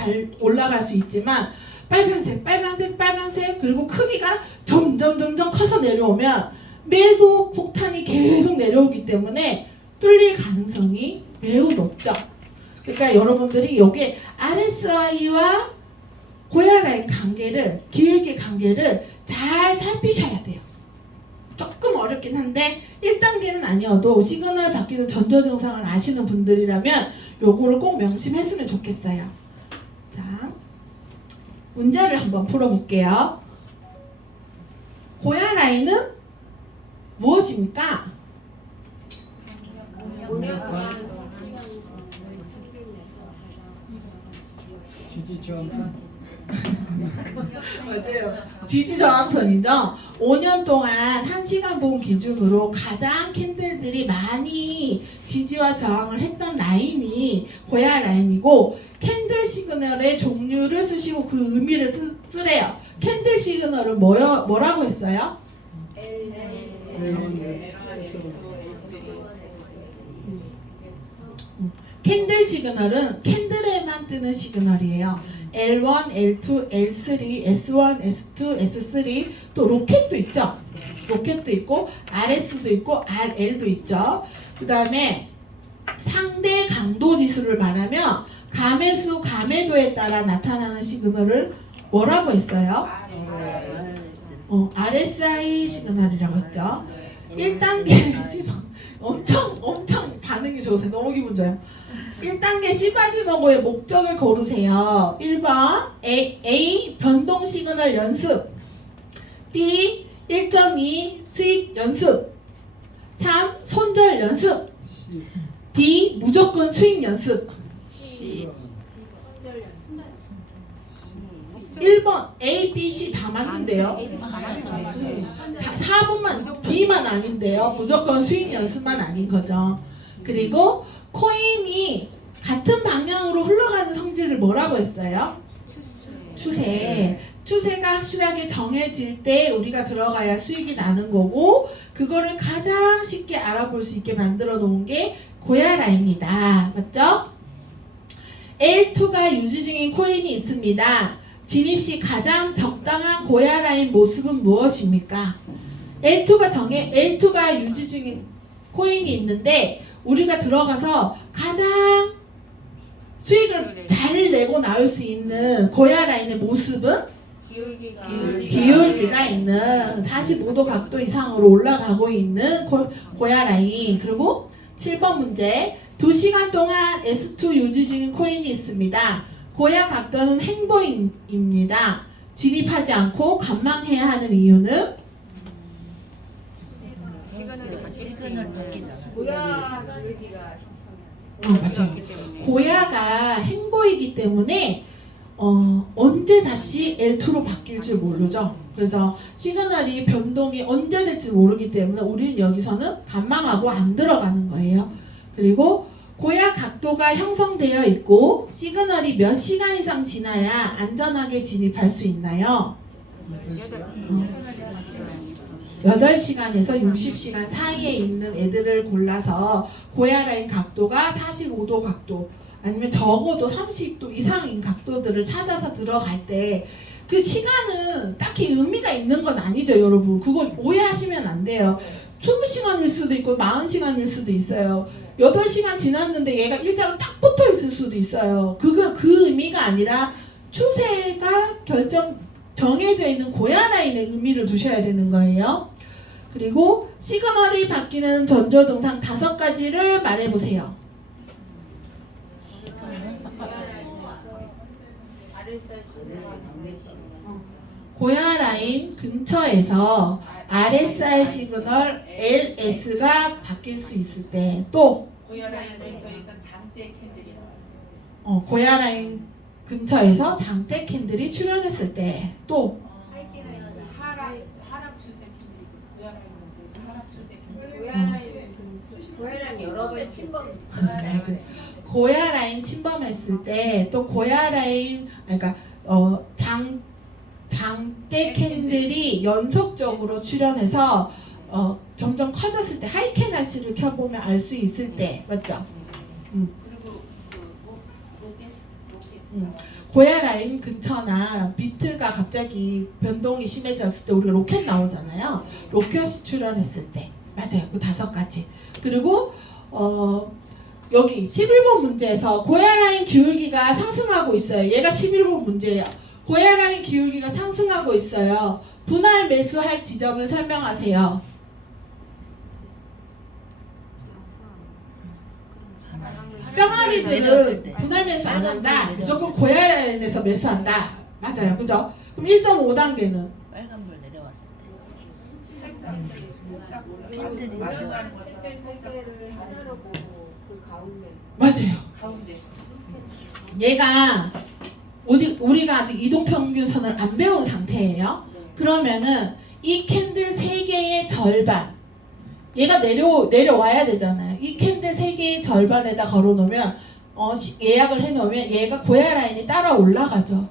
올라갈 수 있지만 빨간색, 빨간색, 빨간색 그리고 크기가 점점 커서 내려오면 매도 폭탄이 계속 내려오기 때문에 뚫릴 가능성이 매우 높죠. 그러니까 여러분들이 여기 RSI와 고야 라인 관계를, 기울기 관계를 잘 살피셔야 돼요. 조금 어렵긴 한데 1단계는 아니어도 시그널 바뀌는 전조 증상을 아시는 분들이라면 요거를 꼭 명심했으면 좋겠어요. 자, 문제를 한번 풀어볼게요. 고야 라인은 무엇입니까? 지지 저항선. 맞아요. 지지 저항선이죠. 5년 동안 1시간 봉 기준으로 가장 캔들들이 많이 지지와 저항을 했던 라인이 고야 라인이고, 캔들 시그널의 종류를 쓰시고 그 의미를 쓰래요. 캔들 시그널을 뭐라고 했어요? 캔들 시그널은 캔들에만 뜨는 시그널이에요. L1, L2, L3, S1, S2, S3 또 로켓도 있죠. 로켓도 있고 RS도 있고 RL도 있죠. 그 다음에 상대 강도 지수를 말하면 감해수, 감해도에 따라 나타나는 시그널을 뭐라고 했어요? RSI 시그널이라고 했죠. 1단계 엄청 반응이 좋으세요. 너무 기분 좋아요. 1단계 시바지노고의 목적을 고르세요. 1번 A 변동 시그널 연습, B 1.2 수익 연습, 3 손절 연습, D 무조건 수익 연습. 1번 A, B, C 다 맞는데요. 4번만 D만 아닌데요. 무조건 수익 연습만 아닌 거죠. 그리고 코인이 같은 방향으로 흘러가는 성질을 뭐라고 했어요? 추세. 추세가 확실하게 정해질 때 우리가 들어가야 수익이 나는 거고, 그거를 가장 쉽게 알아볼 수 있게 만들어 놓은 게 고야 라인이다. 맞죠? L2가 유지 중인 코인이 있습니다. 진입 시 가장 적당한 고야 라인 모습은 무엇입니까? L2가 유지 중인 코인이 있는데 우리가 들어가서 가장 수익을 잘 내고 나올 수 있는 고야 라인의 모습은 기울기가 있는 45도 각도 이상으로 올라가고 있는 고야 라인. 그리고 7번 문제. 2시간 동안 S2 유지 중인 코인이 있습니다. 고야 각도는 행보입니다. 진입하지 않고 관망해야 하는 이유는 시그널 바뀌잖아. 맞아요. 고야가 행보이기 때문에 언제 다시 L2로 바뀔지 모르죠. 그래서 시그널이 변동이 언제 될지 모르기 때문에 우리는 여기서는 관망하고 안 들어가는 거예요. 그리고 고야 각도가 형성되어 있고 시그널이 몇 시간 이상 지나야 안전하게 진입할 수 있나요? 8시간에서 60시간 사이에 있는 애들을 골라서 고야 라인 각도가 45도 각도 아니면 적어도 30도 이상인 각도들을 찾아서 들어갈 때 그 시간은 딱히 의미가 있는 건 아니죠, 여러분. 그거 오해하시면 안 돼요. 20시간일 수도 있고 40시간일 수도 있어요. 8시간 지났는데 얘가 일자로 딱 붙어 있을 수도 있어요. 그 의미가 아니라 추세가 정해져 있는 고야 라인의 의미를 두셔야 되는 거예요. 그리고 시그널이 바뀌는 전조증상 5가지를 말해보세요. 고야 라인 근처에서 RSI 시그널 LS가 바뀔 수 있을 때, 또 고야 라인 근처에서 장대 캔들이 나왔어요. 고야 라인 근처에서 장대 캔들이 출현했을 때, 또 하락 추세 캔들. 고야 라인 근처에서 하락 추세 캔들. 고야랑 여러 번 침범. 고야 라인 침범했을 때, 또 고야 라인 그러니까 장대 캔들이 연속적으로 출현해서 점점 커졌을 때 하이캔 날씨를 켜보면 알 수 있을 때, 맞죠? 그리고 로켓. 고야 라인 근처나 비틀가 갑자기 변동이 심해졌을 때 우리가 로켓 나오잖아요. 로켓이 출현했을 때, 맞아요. 그 5가지. 그리고 여기 11번 문제에서 고야 라인 기울기가 상승하고 있어요. 얘가 11번 문제예요. 고야 라인 기울기가 상승하고 있어요. 분할 매수할 지점을 설명하세요. 뿅아리들은 분할 매수 안 한다. 무조건 고야 라인에서 매수한다. 맞아요. 그죠? 그럼 1.5단계는 빨간불 내려왔을 맞아요. 가운데. 얘가 우리가 아직 이동평균선을 안 배운 상태예요. 그러면은 이 캔들 3개의 절반, 얘가 내려와야 되잖아요. 이 캔들 3개의 절반에다 걸어놓으면 예약을 해놓으면 얘가 고야 라인이 따라 올라가죠.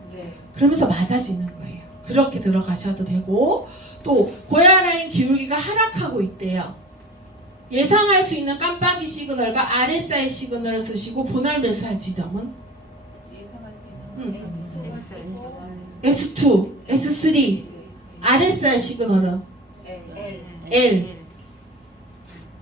그러면서 맞아지는 거예요. 그렇게 들어가셔도 되고, 또 고야 라인 기울기가 하락하고 있대요. 예상할 수 있는 깜빡이 시그널과 RSI 시그널을 쓰시고 분할 매수할 지점은 예상할 수 있는 S2, S3, RSI 시그널은 L.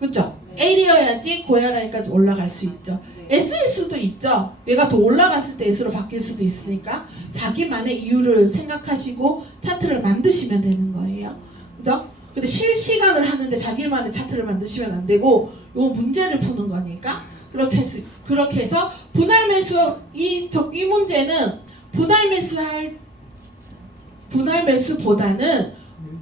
그렇죠? L이어야지 고야 라인까지 올라갈 수 있죠. S일 수도 있죠. 얘가 더 올라갔을 때 S로 바뀔 수도 있으니까 자기만의 이유를 생각하시고 차트를 만드시면 되는 거예요. 그죠? 근데 실시간을 하는데 자기만의 차트를 만드시면 안 되고, 요 문제를 푸는 거니까 그렇게 해서 분할 매수 이 문제는 분할 매수보다는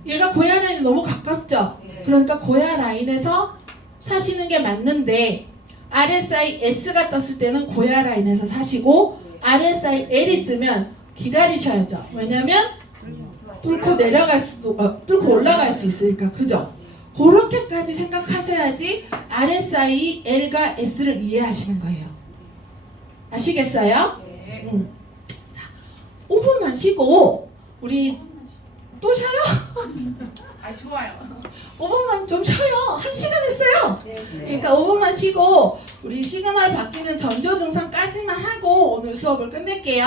얘가 고야 라인이 너무 가깝죠. 그러니까 고야 라인에서 사시는 게 맞는데, RSI S가 떴을 때는 고야 라인에서 사시고 RSI L이 뜨면 기다리셔야죠. 왜냐면 뚫고 올라갈 수 있으니까. 그죠? 그렇게까지 생각하셔야지 RSI L과 S를 이해하시는 거예요. 아시겠어요? 자, 5분만 쉬고 우리 또 쉬어요? 아, 좋아요. 5분만 좀 쉬어요. 1시간 했어요. 그러니까 5분만 쉬고 우리 시그널 바뀌는 전조 증상까지만 하고 오늘 수업을 끝낼게요.